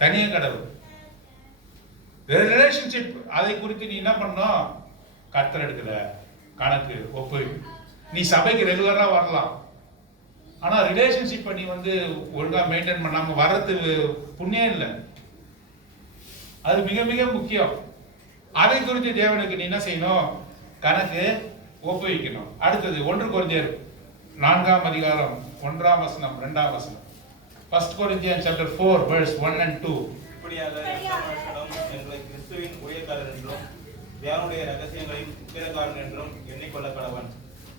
தனியே கடவுள். ரிலேஷன்ஷிப் அதை குறித்து நீ என்ன பண்ணணும்? கர்த்தர் எடுக்கல கணக்கு ஒப்பு. நீ சபைக்கு ரெகுலரா வரலாம், ஆனா ரிலேஷன்ஷிப் நீ வந்து ஒழுங்கா மெயின்டைன் பண்ணாம வர்றது புண்ணியம் இல்லை. அது மிக மிக முக்கியம். அதை குறித்து தேவனுக்கு நீ என்ன செய்யணும்? கணக்கு ஒப்புவிக்கணும். அடுத்தது 1 கொரிந்தியர் 4 அதிகாரம் 1 வசனம் 2 வசனம். 1 Corinthians chapter 4 verse 1 and 2. இப்படியாக எங்களை கிறிஸ்துவின் ஊழியக்காரர் என்றும் தேவனுடைய ரகசியங்களின் உத்திரக்காரன் என்றும் எண்ணிக்கொள்ள கடவன்.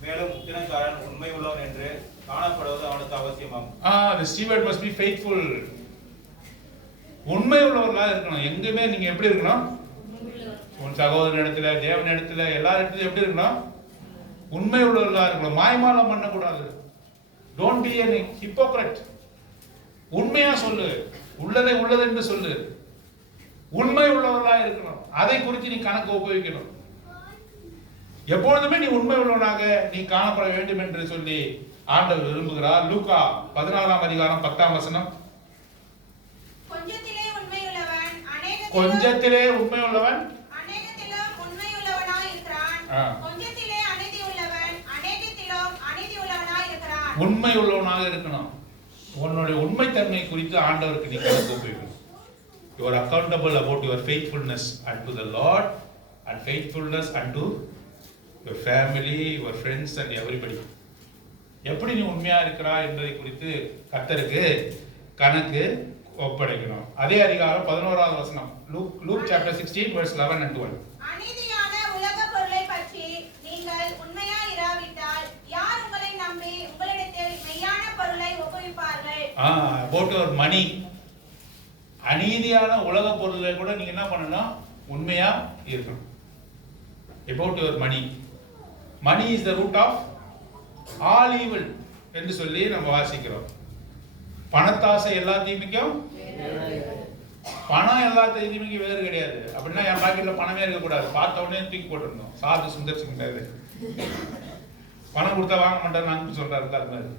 மேலும் உத்திரக்காரன் உண்மை உள்ளவன் என்று காணப்படுவது அவனுக்கு அவசியமாகும். The steward must be faithful. உண்மை உள்ளவர்களா இருக்கணும். எங்குமே நீங்க எப்படி இருக்கணும்? உன் சகோதரன் இடத்துல, தேவன் இடத்துல, எல்லா இடத்துலயும் எப்படி இருக்கணும்? உண்மை உள்ளவர்களா இருக்கணும். மாய்மாலம் பண்ணக்கூடாது. Don't be a hypocrite. உண்மையா சொல்லு, உள்ளதை உள்ளது என்று சொல்லு. உண்மை உள்ளவர்களா இருக்கணும். அதை குறித்து நீ கணக்கு ஒப்புவிக்கணும். எப்பொழுதுமே நீ உண்மை உள்ளவனாக நீ காணப்பட வேண்டும் என்று சொல்லி ஆண்டவர் விரும்புகிறார். லூக்கா 14 அதிகாரம் 10 வசனம். கொஞ்சத்திலே உண்மையுள்ளவன் அநேகத்திலும் உண்மையுள்ளவனாய் இருக்கிறான். கொஞ்சத்திலே அநீதியுள்ளவன் அநேகத்திலும் அநீதியுள்ளவனாய் இருக்கிறான். உண்மை உள்ளவனாக இருக்கணும். உன்னுடைய உண்மைத்தன்மை குறித்து ஆண்டவருக்கு நீ கணக்கு ஒப்புவிக்கணும். You are accountable about your faithfulness unto the Lord and faithfulness unto your family, your friends and everybody. எப்படி நீ உண்மையா இருக்கிறாய் என்பதை குறித்து கர்த்தருக்கு கணக்கு ஒப்படைக்கணும். அதே அதிகாரம் 11 வசனம். Luke chapter 16 verse 11 and 12. அநீதியான உலகப் பொருளை பற்றி நீங்கள் உண்மையா இராவிட்டால் யார் உங்களை நம்பி உங்களிடத்தில் மெய்யான பொருளை ஒப்புவிப்பார்கள்? About your money. அநீதியான உலக பொருளை கூட நீங்க என்ன பண்ணணும்? உண்மையா இருக்கணும். About your money. Money is the root of all evil என்று சொல்லி நம்ம வாசிக்கிறோம். பணத்தாசை எல்லா தீமைக்கும், பணம் எல்லா தீமைக்கும் வேறு கிடையாது. அப்படின்னா என் பாக்கெட்ல பணமே இருக்கக்கூடாது. பார்த்த உடனே தூக்கி போட்டுருந்தோம். சாது சுந்தர் சிங் மேலே பணம் கொடுத்தா வாங்க மாட்டேன்னு அங்கு சொல்றாரு. அது மாதிரி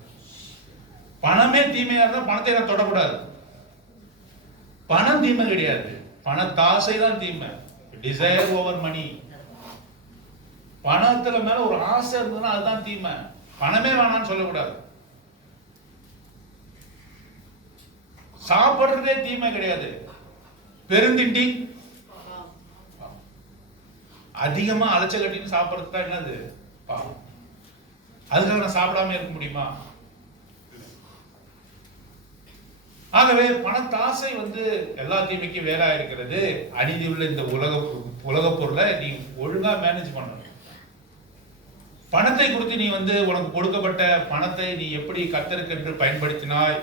பணமே தீமையா இருந்தா பணத்தை நான் தொடக்கூடாது. பணம் தீமை கிடையாது, பணத்தாசை தான் தீமை. டிசைர் ஓவர் மணி. பணத்துல மேல ஒரு ஆசை இருந்ததுன்னா அதுதான் தீமை. பணமே வேணாம்னு சொல்லக்கூடாது. சாப்பிடுறதே தீமை கிடையாது. பெருந்திண்டி அதிகமா அலைச்ச கட்டின்னு சாப்பிடுறது தான் என்னது? பாவம். அதுக்காக நான் சாப்பிடாம இருக்க முடியுமா? ஆகவே பணத்தாசை வந்து எல்லா தீமைக்கும் வேறா இருக்கிறது. அநீதி உள்ள இந்த உலக பொருளை நீ ஒழுங்கா மேனேஜ் பண்ணணும். பணத்தை குறித்து நீ வந்து உனக்கு கொடுக்கப்பட்ட பணத்தை நீ எப்படி கர்த்தருக்கு என்று பயன்படுத்தினாய்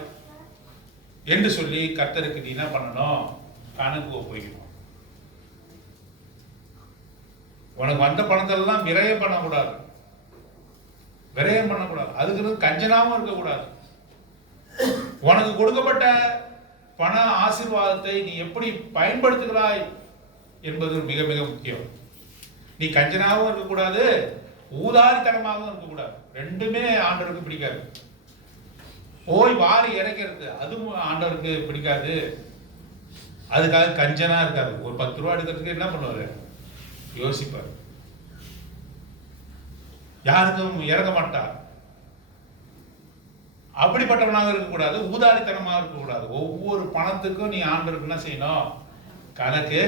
என்று சொல்லி கர்த்தருக்கு நீ என்ன பண்ணணும்? கணக்கு ஒப்புவிக்கணும். உனக்கு வந்த பணத்தெல்லாம் விரயம் பண்ணக்கூடாது. அதுக்கு கஞ்சனாவும் இருக்கக்கூடாது. உனக்கு கொடுக்கப்பட்ட பண ஆசீர்வாதத்தை நீ எப்படி பயன்படுத்துகிறாய் என்பது மிக மிக முக்கியம். நீ கஞ்சனாவும் இருக்கக்கூடாது, ஊதாரித்தனமாகவும் இருக்கக்கூடாது. ரெண்டுமே ஆண்டவருக்கு பிடிக்காது. போய் வாரி இறைக்கிறது அதுவும் ஆண்டவருக்கு பிடிக்காது. அதுக்காக கஞ்சனா இருக்காது. ஒரு 10 ரூபா எடுக்கிறதுக்கு என்ன பண்ணுவாரு? யோசிப்பார். யாருக்கும் இறங்க மாட்டார். அப்படிப்பட்டவனாக இருக்கக்கூடாது, ஊதாரித்தனமாக இருக்கக்கூடாது. ஒவ்வொரு பணத்துக்கும் நீ ஆண்டவருக்கு என்ன செய்யணும்? கணக்கு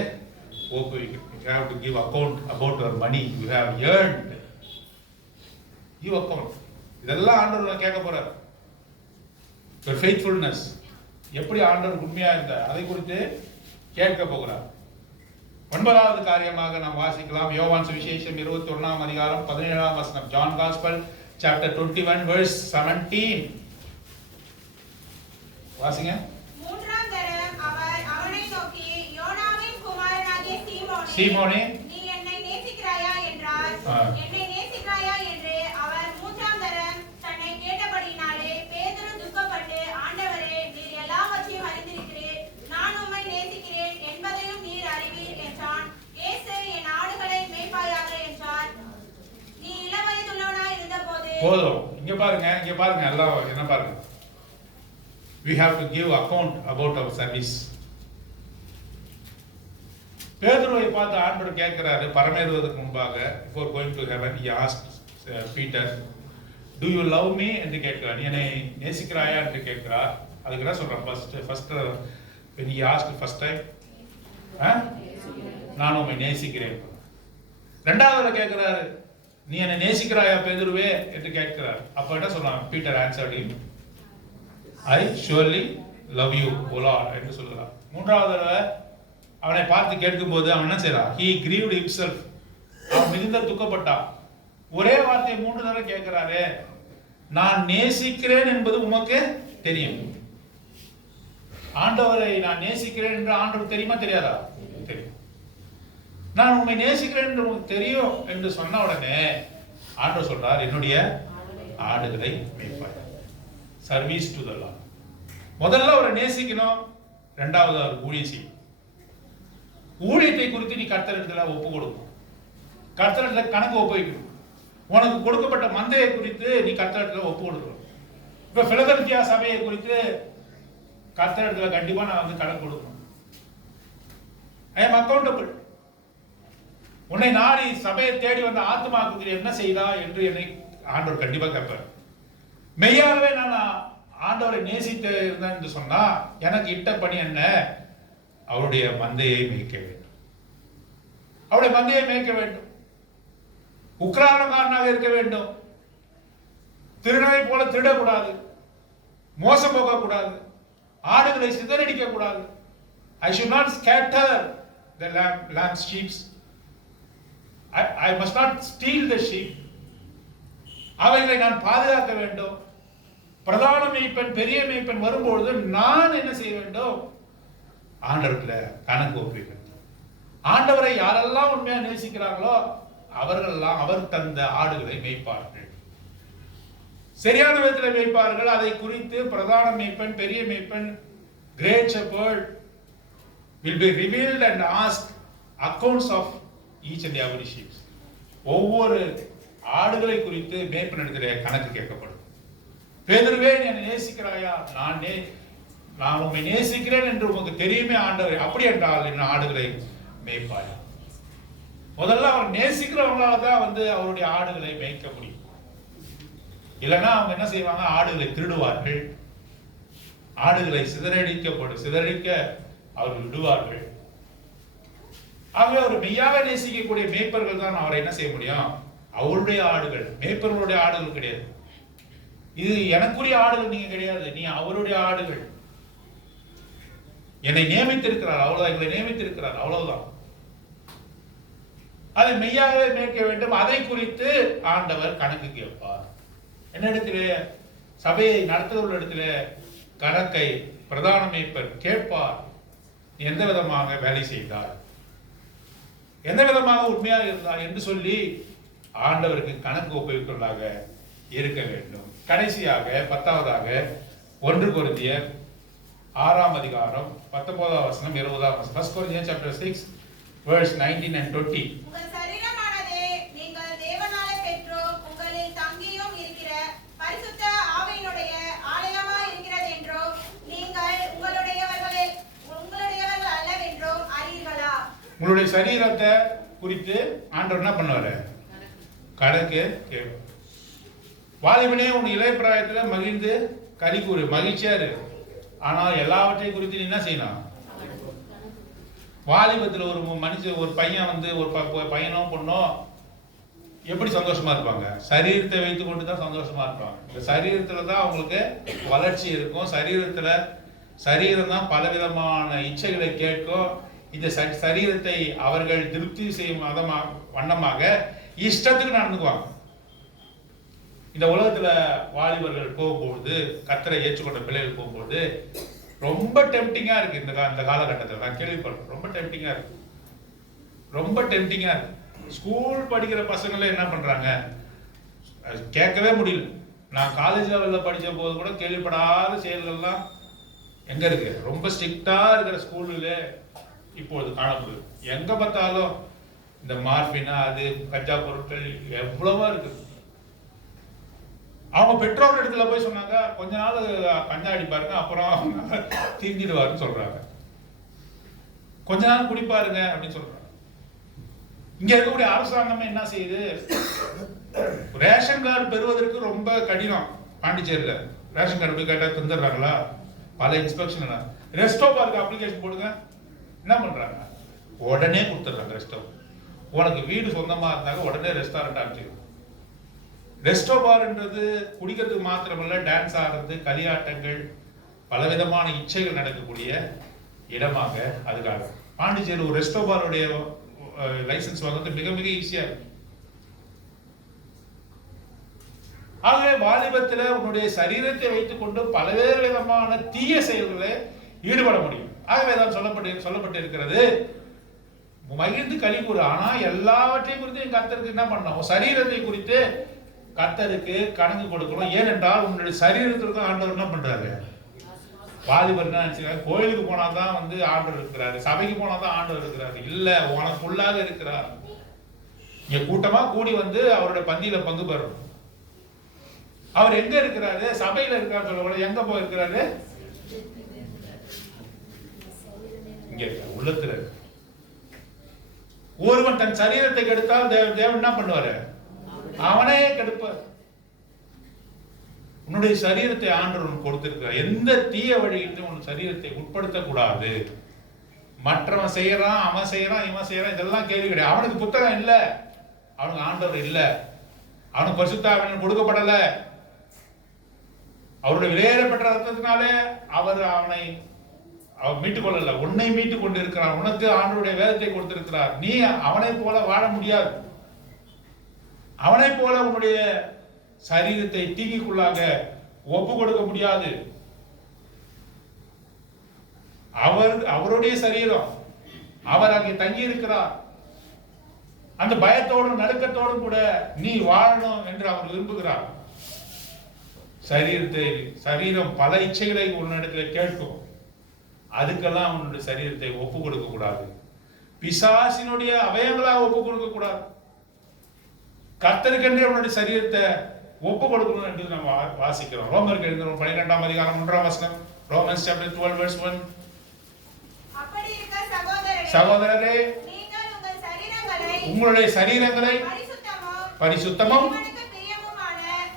ஒப்புவிக்கணும். You have to give account about your money you have earned. Give account. இதெல்லாம் ஆண்டவர் கேட்க போறார். Your faithfulness. எப்படி ஆண்டவர் உண்மையா இருந்தார் அதை குறித்து கேட்க போகிறார். 9வது காரியமாக நாம் வாசிக்கலாம். யோவான் சுவிசேஷம் 21ஆம் அதிகாரம் 17ஆம் வசனம். John Gospel chapter 21 verse 17. வாசிங்க. மூன்றாம் தரம் அவர் அவனை நோக்கி, யோனாவின் குமாரனாகிய சீமோனே, நீ என்னை நேசிக்கிறாயா என்றார். என்னை நேசிக்கிறாயா என்று அவர் மூன்றாம் தரம் தன்னை கேட்டபடினாலே பேதுரு துக்கப்பட்டு, ஆண்டவரே, நீர் எல்லாவற்றையும் அறிந்திருக்கிறீர், நான் உம்மை நேசிக்கிறேன் என்பதையும் நீர் அறிவீர் என்றான். இயேசு, என் ஆடுகளை மேய்ப்பாயாக என்றார். நீ இளவயதுள்ளவனாய் இருந்தபோது. போதும். இங்க பாருங்க எல்லாம் என்ன பாருங்க. We have to give account about our service. பேதுருவை பார்த்து ஆண்டவர் கேட்கிறாரு பரமேறுவதற்கு முன்பாக, before going to heaven, he asked Peter, do you love me என்று கேட்கிறார். என்னை நேசிக்கிறாயா என்று கேட்கிறார். அதுக்கு என்ன சொல்றான்? first when he asked first time, நான் உம்மை நேசிக்கிறேன். இரண்டாவது கேட்கிறாரு, நீ என்னை நேசிக்கிறாயா பேதுருவே என்று கேட்கிறார். அப்ப என்ன சொல்றான்? Peter answered him, I surely love you, O Lord என்று சொல்கிறார். மூன்றாவது தடவை அவனை பார்த்து கேட்கும்போது அவன் என்ன செய்றான்? He grieved himself. அவன் மிகுந்த துக்கப்பட்டான். ஒரே வார்த்தையை 3 தடவை கேட்கிறாரே, நான் நேசிக்கிறேன் என்பது உமக்கு தெரியும். ஆண்டவரை நான் நேசிக்கிறேன் என்று ஆண்டவர் தெரியுமா தெரியாதா? தெரியும். நான் உண்மை நேசிக்கிறேன் என்று உனக்கு தெரியும் என்று சொன்ன உடனே ஆண்டவர் சொல்றார், என்னுடைய ஆடுகளை மேய்ப்பாய். Service to the lord. முதல்ல அவரை நேசிக்கணும், இரண்டாவது அவர் ஊழியம் செய்யணும். ஊழியத்தை குறித்து நீ கர்த்தரிடத்துல ஒப்பு கொடுக்கணும். கர்த்தரிடத்துல கணக்கு ஒப்புவிக்கணும். உனக்கு கொடுக்கப்பட்ட மந்தையை குறித்து நீ கர்த்தரிடத்துல ஒப்பு கொடுக்கணும். இப்ப பிலதெல்பியா சபையை குறித்து கர்த்தரிடத்துல கண்டிப்பா நான் வந்து கணக்கு கொடுக்கணும். ஐ அம் அக்கௌண்டபிள். உன்னை நாடி சபையை தேடி வந்த ஆத்மாவுக்கு என்ன செய்தா என்று என்னை ஆண்டவர் கண்டிப்பா கேட்பார். மெய்யாகவே நான் ஆண்டவரை நேசித்து இருந்தேன் என்று சொன்னா எனக்கு இட்ட பணி என்ன? அவருடைய மந்தையை மேய்க்க வேண்டும். அவருடைய மந்தையை மேய்க்க வேண்டும். உக்ரானக்காரனாக இருக்க வேண்டும். திருடனை போல திருடக்கூடாது, மோசம் போகக்கூடாது, ஆடுகளை சிதறடிக்க கூடாது. I should not scatter the lamb's sheep. I must not steal the sheep. அவைகளை நான் பாதுகாக்க வேண்டும். பிரதான மேய்ப்பன் பெரிய மேய்ப்பன் வரும்பொழுது நான் என்ன செய்ய வேண்டும்? ஆண்டவர்ல கணக்கு ஒப்புவிக்க வேண்டும். ஆண்டவரை யாரெல்லாம் உண்மையா நேசிக்கிறார்களோ அவர்களெல்லாம் அவர் தந்த ஆடுகளை மேய்ப்பார்கள். சரியான விதத்தில் மேய்ப்பார்கள். அதை குறித்து பிரதான மேய்ப்பன் பெரிய மேய்ப்பன் great shepherd will be revealed and asked accounts of each and every sheep. ஒவ்வொரு ஆடுகளை குறித்து மேய்ப்பனிடத்திலே கணக்கு கேட்கப்படும். பேதுருவே, நீ என்னை நேசிக்கிறாயா? நான் உம்மை நேசிக்கிறேன் என்று உமக்கு தெரியுமே ஆண்டவரே. அப்படி என்றால் என்ன ஆடுகளை மேய்ப்பாயா? முதல்ல அவர் நேசிக்கிறவங்களால தான் வந்து அவருடைய ஆடுகளை மேய்க்க முடியும். இல்லைன்னா அவங்க என்ன செய்வாங்க? ஆடுகளை திருடுவார்கள். ஆடுகளை சிதறடிக்க அவர்கள் விடுவார்கள். ஆகவே அவர் மெய்யாக நேசிக்கக்கூடிய மேய்ப்பர்கள் தான் அவரை என்ன செய்ய முடியும்? அவருடைய ஆடுகள், மேய்ப்பர்களுடைய ஆடுகள் கிடையாது. இது எனக்குரிய ஆடுகள் நீங்க கிடையாது, நீ அவருடைய ஆடுகள். என்னை நியமித்திருக்கிறார், அவ்வளவுதான். எங்களை நியமித்திருக்கிறார், அவ்வளவுதான். அதை மெய்யாகவே மேய்க்க வேண்டும். அதை குறித்து ஆண்டவர் கணக்கு கேட்பார். என்னிடத்திலே, சபையை நடத்துவர்களிடத்திலே கணக்கை பிரதான மேய்ப்பர் கேட்பார். எந்த விதமாக வேலை செய்தார், எந்த விதமாக உண்மையாக இருந்தார் என்று சொல்லி ஆண்டவருக்கு கணக்கு ஒப்புவிப்பவர்களாக இருக்க வேண்டும். கடைசியாக 10வதாக 1 கொரிந்தியர் 6ஆம் அதிகாரம் 19ஆம் வசனம் 20ஆம் வசனம். 1 Corinthians chapter 6 verse 19 and 20. உங்கள் சரீரமானது நீங்கள் தேவனாலே பெற்றோம் உங்களில் தங்கியும் இருக்கிற பரிசுத்த ஆவியினுடைய ஆலயமாய் இருக்கிறது என்றோ நீங்கள் உங்களுடையவர்கள் அல்ல உங்களுடைய சரீரத்தை குறித்து ஆண்டவர் என்ன பண்ணுவாரு? கணக்கு கேட்கும். வாலிபனே உன் இளைய பிராயத்துல மகிழ்ந்து கறி கூறு, மகிழ்ச்சியா இரு. ஆனால் எல்லாவற்றையும் குறித்து நீ என்ன செய்யணும்? வாலிபத்துல ஒரு மனுஷன், ஒரு பையன் வந்து ஒரு பையனோ பொண்ணோ எப்படி சந்தோஷமா இருப்பாங்க? சரீரத்தை வைத்து கொண்டு தான் சந்தோஷமா இருப்பாங்க. இந்த சரீரத்துல தான் அவங்களுக்கு வளர்ச்சி இருக்கும். சரீரம் தான் பலவிதமான இச்சைகளை கேட்கும். இந்த சரீரத்தை அவர்கள் திருப்தி செய்யும் வண்ணமாக இஷ்டத்துக்கு நடந்துக்குவாங்க. இந்த உலகத்துல வாலிபர்கள் போகும்போது, கர்த்தரை ஏற்றுக்கொண்ட பிள்ளைகள் போகும்போது ரொம்ப டெம்டிங்கா இருக்கு. இந்த காலகட்டத்தில் நான் கேள்விப்படுறேன், ரொம்ப டெம்டிங்கா இருக்கு, ரொம்ப டெம்டிங்கா இருக்கு. ஸ்கூல் படிக்கிற பசங்களே என்ன பண்றாங்க கேட்கவே முடியல. நான் காலேஜ் லெவலில் படித்த போது கூட கேள்விப்படாத செயல்கள்லாம் எங்க இருக்கு? ரொம்ப ஸ்ட்ரிக்டா இருக்கிற ஸ்கூல்ல இப்போது காணப்படுது. எங்க பார்த்தாலும் இந்த மார்பினா, அது கஞ்சா பொருட்கள் எவ்வளவா இருக்கு. அவங்க பெற்றோர் இடத்துல போய் சொன்னாங்க, கொஞ்ச நாள் கஞ்சா அடிப்பாருங்க, அப்புறம் தீண்டிடுவாருன்னு சொல்றாங்க. கொஞ்ச நாள் குடிப்பாருங்க அப்படின்னு சொல்றாங்க. இங்க இருக்கக்கூடிய அரசாங்கமே என்ன செய்யுது? ரேஷன் கார்டு பெறுவதற்கு ரொம்ப கடினம். பாண்டிச்சேரியில ரேஷன் கார்டு போய் கேட்டா தந்துடுறாங்களா? பல இன்ஸ்பெக்ஷன். ரெஸ்டோ பார்க்கு அப்ளிகேஷன் போடுங்க, என்ன பண்றாங்க? உடனே கொடுத்துட்றாங்க ரெஸ்டோ. உனக்கு வீடு சொந்தமா இருந்தாங்க உடனே ரெஸ்டாரண்ட் ஆரம்பிச்சிடும். ரெஸ்டோ பார்ன்றது குடிக்கிறதுக்கு மாத்திரமல்ல, டான்ஸ் ஆடுறது, களியாட்டங்கள், பலவிதமான இச்சைகள் நடக்கக்கூடிய இடமாக அதுக்காக பாண்டிச்சேரி ஒரு ரெஸ்டோ பாருடைய லைசன்ஸ் வாங்குறது மிக மிக ஈஸியா இருக்கு. ஆகவே வாலிபத்துல உன்னுடைய சரீரத்தை வைத்துக் கொண்டு பல்வேறு விதமான தீய செயல்களை ஈடுபட முடியும். ஆகவே தான் சொல்லப்பட்டு இருக்கிறது, மகிழ்ந்து களி கூறு. ஆனா எல்லாவற்றையும் குறித்து கர்த்தருக்கு என்ன பண்ணணும்? சரீரத்தை குறித்து கர்த்தருக்கு கணக்கு கொடுக்கணும். ஏனென்றால் உன்னுடைய சரீரத்திற்கு ஆண்டவர் என்ன பண்றாரு? வாலிபர் என்ன நினைச்சுக்காரு? கோயிலுக்கு போனாதான் வந்து ஆண்டவர் இருக்கிறாரு, சபைக்கு போனாதான் ஆண்டவர் இருக்கிறாரு. இல்ல, உனக்குள்ளாக இருக்கிறார். இங்க கூட்டமா கூடி வந்து அவருடைய பந்தியில பங்கு பெறணும். அவர் எங்க இருக்கிறாரு? சபையில இருக்கிறாரு. சொல்ல எங்க போய் இருக்கிறாரு? இங்க உள்ளத்துல. ஒருவன் தன் சரீரத்தை கெடுத்தால் தேவன் என்ன பண்ணுவாரு? அவனே கெடுப்பார். உன்னுடைய சரீரத்தை ஆண்டவர் கொடுத்திருக்கிறார். எந்த தீய வழியிலும் உன் சரீரத்தை உட்படுத்த கூடாது. மற்றவன் செய்யறான், அவன் செய்யறான், இவன் செய்யறான், இதெல்லாம் கேள்வி கிடையாது. அவனுக்கு புத்தகம் இல்ல, அவனுக்கு ஆண்டவர் இல்ல, அவனுக்கு பரிசுத்த ஆவியானவர் கொடுக்கப்படல. அவருடைய விலையேற பெற்ற ரத்தத்தினாலே அவர் அவனை மீட்டுக் கொள்ளல, உன்னை மீட்டுக் கொண்டு இருக்கிறார். உனக்கு ஆண்டவருடைய வேதத்தை கொடுத்திருக்கிறார். நீ அவனை போல வாழ முடியாது. அவனை போல உன்னுடைய சரீரத்தை தீங்கிக்குள்ளாக ஒப்பு கொடுக்க முடியாது. அவருடைய சரீரம், அவர் அங்கே தங்கி இருக்கிறார். அந்த பயத்தோடும் நடுக்கத்தோடும் கூட நீ வாழணும் என்று அவர் விரும்புகிறார். சரீரம் பல இச்சைகளை உன்னிடத்தில் கேட்கும். அதுக்கெல்லாம் உன்னுடைய சரீரத்தை ஒப்பு கொடுக்க கூடாது. பிசாசினுடைய அவயங்களாக ஒப்பு கொடுக்க கூடாது. கர்த்தருக்கென்றே உன்னுடைய சரீரத்தை ஒப்பு கொடுக்கணும் என்று நம்ம வாசிக்கிறோம். ரோமருக்கு எழுதுறோம் 12ஆம் அதிகாரம் 1ஆம் வசனம். Romans chapter 12 verse 1. அப்படி இருக்க சகோதரரே, நீங்கள் உங்கள் சரீரங்களை உங்களுடைய சரீரங்களை பரிசுத்தமும்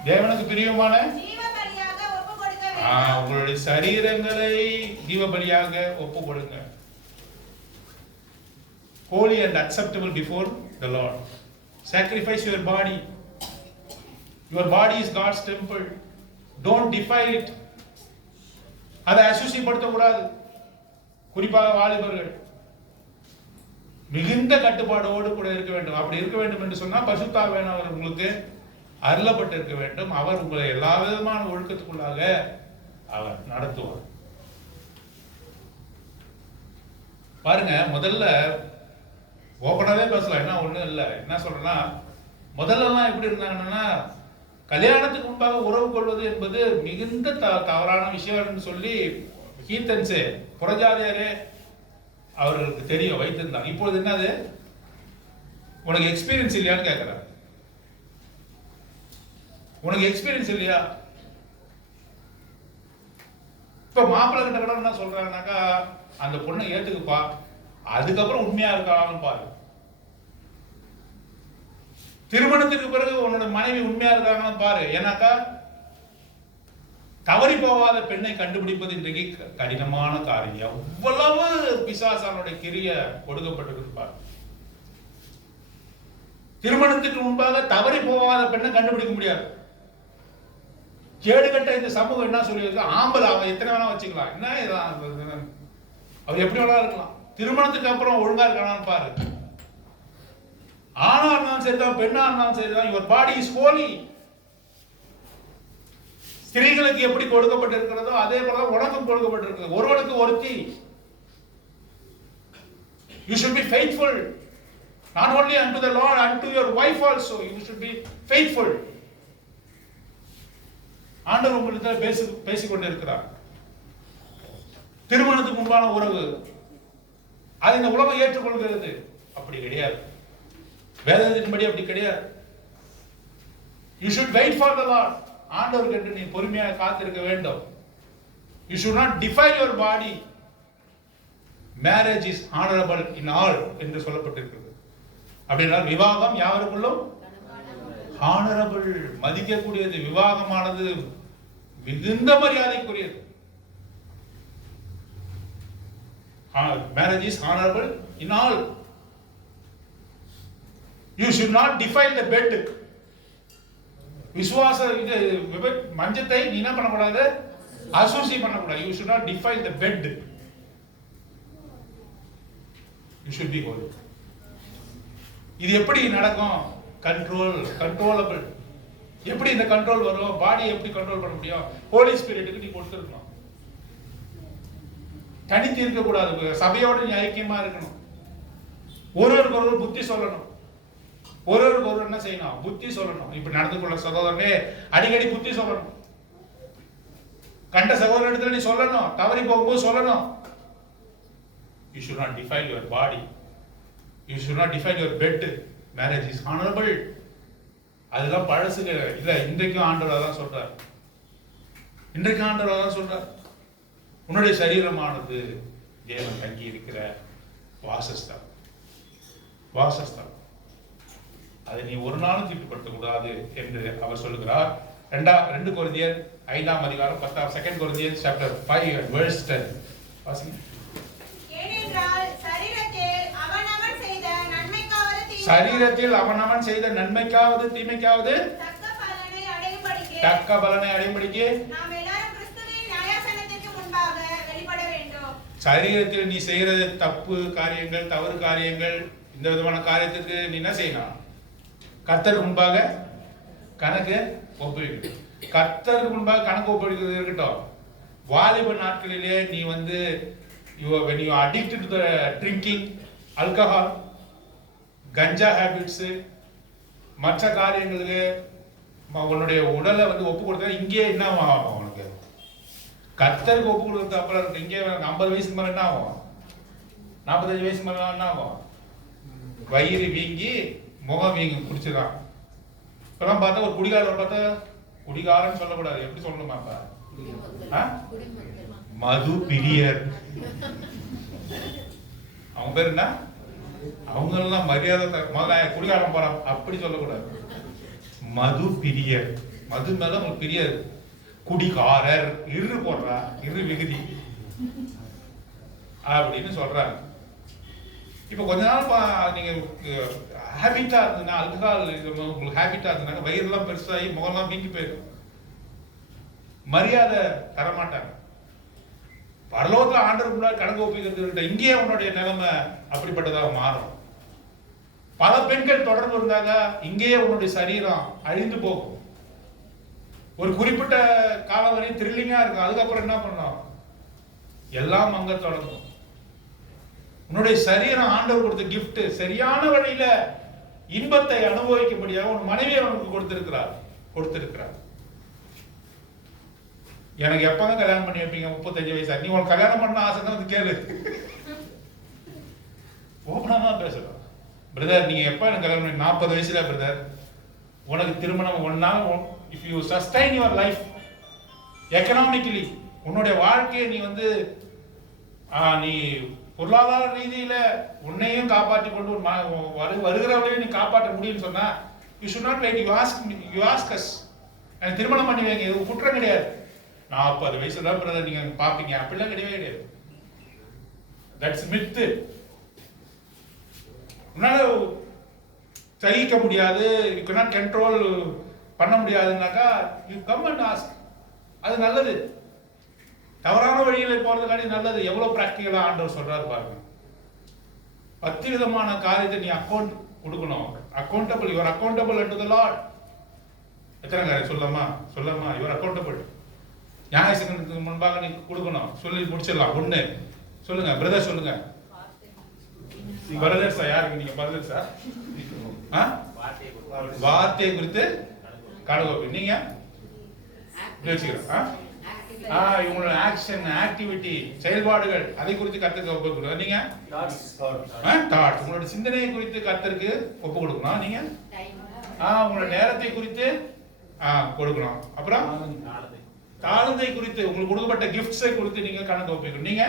தேவனுக்கு பிரியமான ஜீவபலியாக ஒப்பு கொடுக்க வேண்டும். உங்களுடைய சரீரங்களை ஜீவபலியாக ஒப்பு கொடுங்க. Holy and acceptable before the Lord. Sacrifice your body. Your body is God's temple. Don't defile it. அதை அசுசிப்படுத்த கூடாது. குறிப்பாக வாலிபர்கள் மிகுந்த கட்டுப்பாடோடு கூட இருக்க வேண்டும். அப்படி இருக்க வேண்டும் என்று சொன்னால் பரிசுத்த ஆவியானவர் உங்களுக்கு அருளப்பட்டு இருக்க வேண்டும். அவர் உங்களை எல்லா விதமான ஒழுக்கத்துக்குள்ளாக அவர் நடத்துவார். பாருங்க, முதல்ல ஓப்பனாவே பேசலாம். என்ன ஒண்ணும் இல்லை. என்ன சொல்றேன்னா, முதல்லலாம் எப்படி இருந்தாங்கன்னா, கல்யாணத்துக்கு முன்பாக உறவு கொள்வது என்பது மிகுந்த தவறான விஷயம் சொல்லி ஹீத்தன்ஸே, புறஜாதியாரே அவர்களுக்கு தெரியும் வைத்திருந்தாங்க. இப்பொழுது என்னது? உனக்கு எக்ஸ்பீரியன்ஸ் இல்லையான்னு கேட்கிறார். உனக்கு எக்ஸ்பீரியன்ஸ் இல்லையா? இப்ப மாப்பிள்ளை கிட்ட கூட என்ன சொல்றாங்கன்னாக்கா, அந்த பொண்ணை ஏத்துக்குப்பா, அதுக்கப்புறம் உண்மையா இருக்கான்னு பாரு. திருமணத்துக்கு பிறகு உன்னோட மனைவி உண்மையா இருக்காங்கன்னு பாரு. ஏன்னாக்கா தவறி போகாத பெண்ணை கண்டுபிடிப்பது இன்றைக்கு கடினமான காரியம். எவ்வளவு பிசாசானுடைய கிரிய கொடுக்கப்பட்டிருக்கு பாரு. திருமணத்துக்கு முன்பாக தவறி போகாத பெண்ணை கண்டுபிடிக்க முடியாது. கேடுகட்ட இந்த சமூகம் என்ன சொல்லி வச்சு, ஆம்பளை அவன் எத்தனை வேணா வச்சுக்கலாம், என்ன இதான் அவர் எப்படி வேணா இருக்கலாம். திருமணத்துக்கு அப்புறம் ஒழுங்கா இருக்கானான்னு பாரு. ஆணா இருந்தாலும் சரிதான், பெண்ணா இருந்தாலும் சரிதான், யுவர் பாடி இஸ் ஹோலி. ஸ்திரீகளுக்கு எப்படி கொடுக்கப்பட்டிருக்கிறதோ அதே போல உனக்கும் கொடுக்கப்பட்டிருக்கிறது. ஒருவனுக்கு ஒருத்தி. You should be faithful, not only unto the Lord, unto your wife also. You should be faithful. ஆண்டவர் உங்களுக்கு பேசிக்கொண்டு இருக்கிறார். திருமணத்துக்கு முன்பான உறவு அது இந்த உலகம் ஏற்றுக்கொள்கிறது. அப்படி கிடையாது, வேதத்தின்படி அப்படி கிடையாது. You should wait for the Lord. ஆண்டவருக்கு என்று நீ பொறுமையாக காத்திருக்க வேண்டும். You should not defile your body. Marriage is honorable in all என்று சொல்லப்பட்டிருக்கிறது. அப்படின்னா விவாகம் யாருக்குள்ளும் honorable, மதிக்கக்கூடியது. விவாகமானது மிகுந்த மரியாதைக்குரியது. Marriage is honorable in all. You should not defile the bed. விசுவாச மஞ்சத்தை நீ என்ன பண்ணக்கூடாது, அசூசி பண்ணக்கூடாது. You should not defile the bed. You should be holy. இது எப்படி நடக்கும்? கண்ட்ரோலபிள். எப்படி இந்த கண்ட்ரோல் வரும்? பாடி எப்படி கண்ட்ரோல் பண்ண முடியும்? ஹோலி ஸ்பிரிட்டுக்கு நீ கொடுத்துருக்கணும். தனித்து இருக்க கூடாது. சபையோட நீ ஐக்கியமா இருக்கணும். ஒருவருக்கு ஒருவர் புத்தி சொல்லணும். ஒருவருக்கு ஒருவர் என்ன செய்யணும்? புத்தி சொல்லணும். இப்ப நடந்து கொள்ள சகோதரனே அடிக்கடி புத்தி சொல்லணும். கண்ட சகோதரனிடத்துல நீ சொல்லணும். தவறி போகும்போது சொல்லணும். You should not defile your body. You should not defile your bed. Marriage is honorable. அதெல்லாம் பழசுங்க இல்ல, இன்றைக்கும் ஆண்டவர் தான் சொல்றார். இன்றைக்கு ஆண்டவர் தான் சொல்றார். உன்னுடைய சரீரமானது தேவன் தங்கி இருக்கிற வாசஸ்தலம். அதை நீ ஒரு நாளும் தீட்டுப்படுத்த கூடாது என்று அவர் சொல்லுகிறார். 2 கொரிந்தியர் 5ஆம் அதிகாரம் 10 2 கொரிந்தியர் chapter 5 and verse 10 வாசிங்க. ஏனென்றால் சரீரத்தில் அவனவன் செய்த நன்மைக்காவது தீமைக்காவது தக்க பலனை அடையும்படிக்கு நாம் எல்லாரும் கிறிஸ்துவின் நியாயாசனத்திற்கு முன்பாக வெளிப்பட வேண்டும். சரீரத்தில் நீ செய்யறது தப்பு காரியங்கள், தவறு காரியங்கள், இந்த விதமான காரியத்துக்கு நீ என்ன செய்யணும்? கர்த்தருக்கு முன்பாக கணக்கு ஒப்புவிக்கணும். கர்த்தருக்கு முன்பாக கணக்கு ஒப்புவிக்கிறது இருக்கட்டும். வாலிப நாட்களிலே நீ வந்து when you are addicted to the drinking, alcohol, ganja habits, மற்ற காரியங்களுக்கு உன்னுடைய உடலை வந்து ஒப்பு கொடுத்தா இங்கே என்ன ஆகும்? உனக்கு கர்த்தருக்கு ஒப்பு கொடுத்த அப்புறம் இருக்கு. இங்கே 50 வயசுக்கு மேல என்ன ஆகும்? 45 வயசுக்கு மேல என்ன ஆகும்? வயிறு வீங்கி முகம் வீங்கி குடிச்சுதான். இப்பெல்லாம் பார்த்தா ஒரு குடிகாரரை பார்த்தா குடிகாரன்னு சொல்லக்கூடாது. எப்படி சொல்லணுமாப்பா? மது பிரியர். அவங்க பேர் என்ன? அவங்க எல்லாம் மரியாதை முதல்ல குடிகாரம் போறான் அப்படி சொல்லக்கூடாது. மது பிரியர். மது மேல உங்களுக்கு பிரியர். குடிகாரர் இரு போடுறா, இரு விகுதி அப்படின்னு சொல்றாங்க. இப்ப கொஞ்ச நாள் நீங்க ஹேபிட்டா இருந்ததுன்னா, அல்கஹால் உங்களுக்கு ஹேபிட்டா இருந்ததுன்னா வயிறுலாம் பெருசாகி முகம்லாம் வீங்கி போயிடும். மரியாதை தரமாட்டாங்க. பரலோகத்துல ஆண்டவர் முன்னாடி கணக்கு ஒப்பிக்கிறது. இங்கேயே உன்னுடைய நிலைமை அப்படிப்பட்டதாக மாறும். பல பெண்கள் தொடர்பு இருந்தாங்க, இங்கேயே உன்னுடைய சரீரம் அழிந்து போகும். ஒரு குறிப்பிட்ட காலம் வரையும் த்ரில்லிங்கா இருக்கும். அதுக்கப்புறம் என்ன பண்ணும்? எல்லாம் அங்க தொடங்கும். உன்னுடைய சரீரம் ஆண்டவர் கொடுத்த கிஃப்ட். சரியான வழியில இன்பத்தை அனுபவிக்க முடியாது உன் மனைவியை அவனுக்கு கொடுத்திருக்கிறார். எனக்கு எப்பதான் கல்யாணம் பண்ணி வைப்பீங்க? 35 வயசு. நீ உனக்கு கல்யாணம் பண்ண ஆசைன்னா வந்து கேளு. ஓபனா பேசலாம். பிரதர் நீங்க எப்ப எனக்கு கல்யாணம் பண்ணி? 40 வயசுல பிரதர். உனக்கு திருமணம் ஒன்னா, if you sustain your life economically, உன்னுடைய வாழ்க்கையை நீ வந்து நீ பொருளாதார ரீதியில உன்னையும் காப்பாற்றி கொண்டு வருகிறவர்களையும் நீ காப்பாற்ற முடியும்னு சொன்னா you should not wait. You ask us. எனக்கு திருமணம் பண்ணி வைங்க, இது குற்றம் கிடையாது. 40 வயசுல தான் பிரதர் நீங்க பாப்பீங்க, அப்படிலாம் கிடையவே கிடையாது. தட்ஸ் மித்து. உன்னால சகிக்க முடியாது, யூ cannot கண்ட்ரோல் பண்ண முடியாதுன்னாக்கா யூ கம் அண்ட் ஆஸ்க். அது நல்லது. தவறான வழிகளை போறதுக்காண்டி நல்லது. எவ்வளவு பிராக்டிகலா ஆண்டவர் சொல்றாரு பாருங்க. 10 விதமான காரியத்தை நீ அக்கௌண்ட் கொடுக்கணும். Accountable. Your accountable and the Lord. எத்தனை காரியம் சொல்லமா யுவர் அக்கௌண்டபிள். நியாயசங்கத்துக்கு முன்பாக நீ கொடுக்கணும். சொல்லி முடிச்சிடலாம். ஒண்ணு சொல்லுங்க பிரதர், சொல்லுங்க பிரதர் சார். யாருக்கு நீங்க பிரதர் சார்? வார்த்தை குறித்து கணக்கு. நீங்க வச்சுக்கிறோம். இவங்களோட ஆக்ஷன், ஆக்டிவிட்டி, செயல்பாடுகள், அதை குறித்து கர்த்தருக்கு ஒப்பு கொடுக்கணும். நீங்க தாட், உங்களோட சிந்தனையை குறித்து கர்த்தருக்கு ஒப்பு கொடுக்கணும். நீங்க உங்களோட நேரத்தை குறித்து கொடுக்கணும். அப்புறம் தாழ்ந்தை குறித்து, உங்களுக்கு கொடுக்கப்பட்ட கிஃப்ட்ஸை குறித்து நீங்க கணக்கு ஒப்பிக்கணும். நீங்க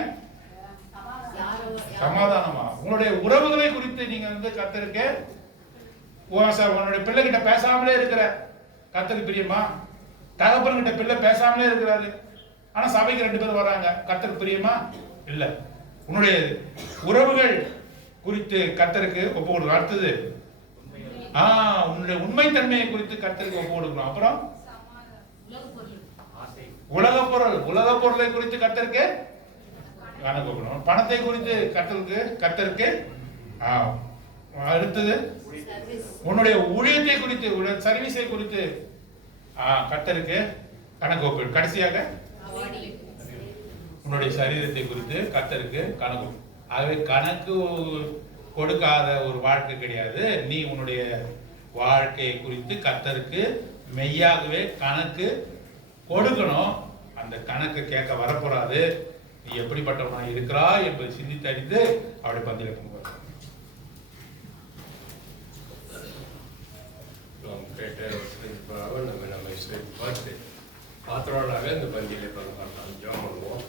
சமாதானமா உங்களுடைய உறவுகளை குறித்து நீங்க கர்த்தருக்கு, உன்னுடைய பிள்ளைகிட்ட பேசாமலே இருக்கிற கர்த்தருக்கு பிரியமா? தகப்பன்கிட்ட பிள்ளை பேசாமலே இருக்கிறாரு, ஆனா சபைக்கு 2 பேர் வராங்க, கர்த்தருக்கு பிரியமா? இல்ல. உன்னுடைய உறவுகள் குறித்து கர்த்தருக்கு ஒப்பு கொடுக்கணும். அடுத்தது உன்னுடைய உண்மை தன்மையை குறித்து கர்த்தருக்கு ஒப்பு கொடுக்கணும். அப்புறம் உலக பொருளை குறித்து கர்த்தருக்கு கணக்கு கொடுக்கணும். பணத்தை குறித்து கர்த்தருக்கு அடுத்தது உன்னுடைய ஊழியத்தை குறித்து, உன்னுடைய சர்வீஸை குறித்து கர்த்தருக்கு கணக்கு ஒப்பிடும். கடைசியாக உன்னுடைய சரீரத்தை குறித்து கர்த்தருக்கு கணக்கு. ஆகவே கணக்கு கொடுக்காத ஒரு வாழ்க்கை கிடையாது. நீ உன்னுடைய வாழ்க்கையை குறித்து கர்த்தருக்கு மெய்யாகவே கணக்கு கொடுக்கணும். அந்த கணக்கு கேட்க வரப்போறாது. நீ எப்படிப்பட்டவனா இருக்கிறாய் என்பதை சிந்தித்து அறிந்து அவருடைய பந்தியில பங்கு நம்ம பாத்திரங்களாக இந்த பந்தியில பங்கு பண்ணலாம். ஜெபம் பண்ணுவோம்.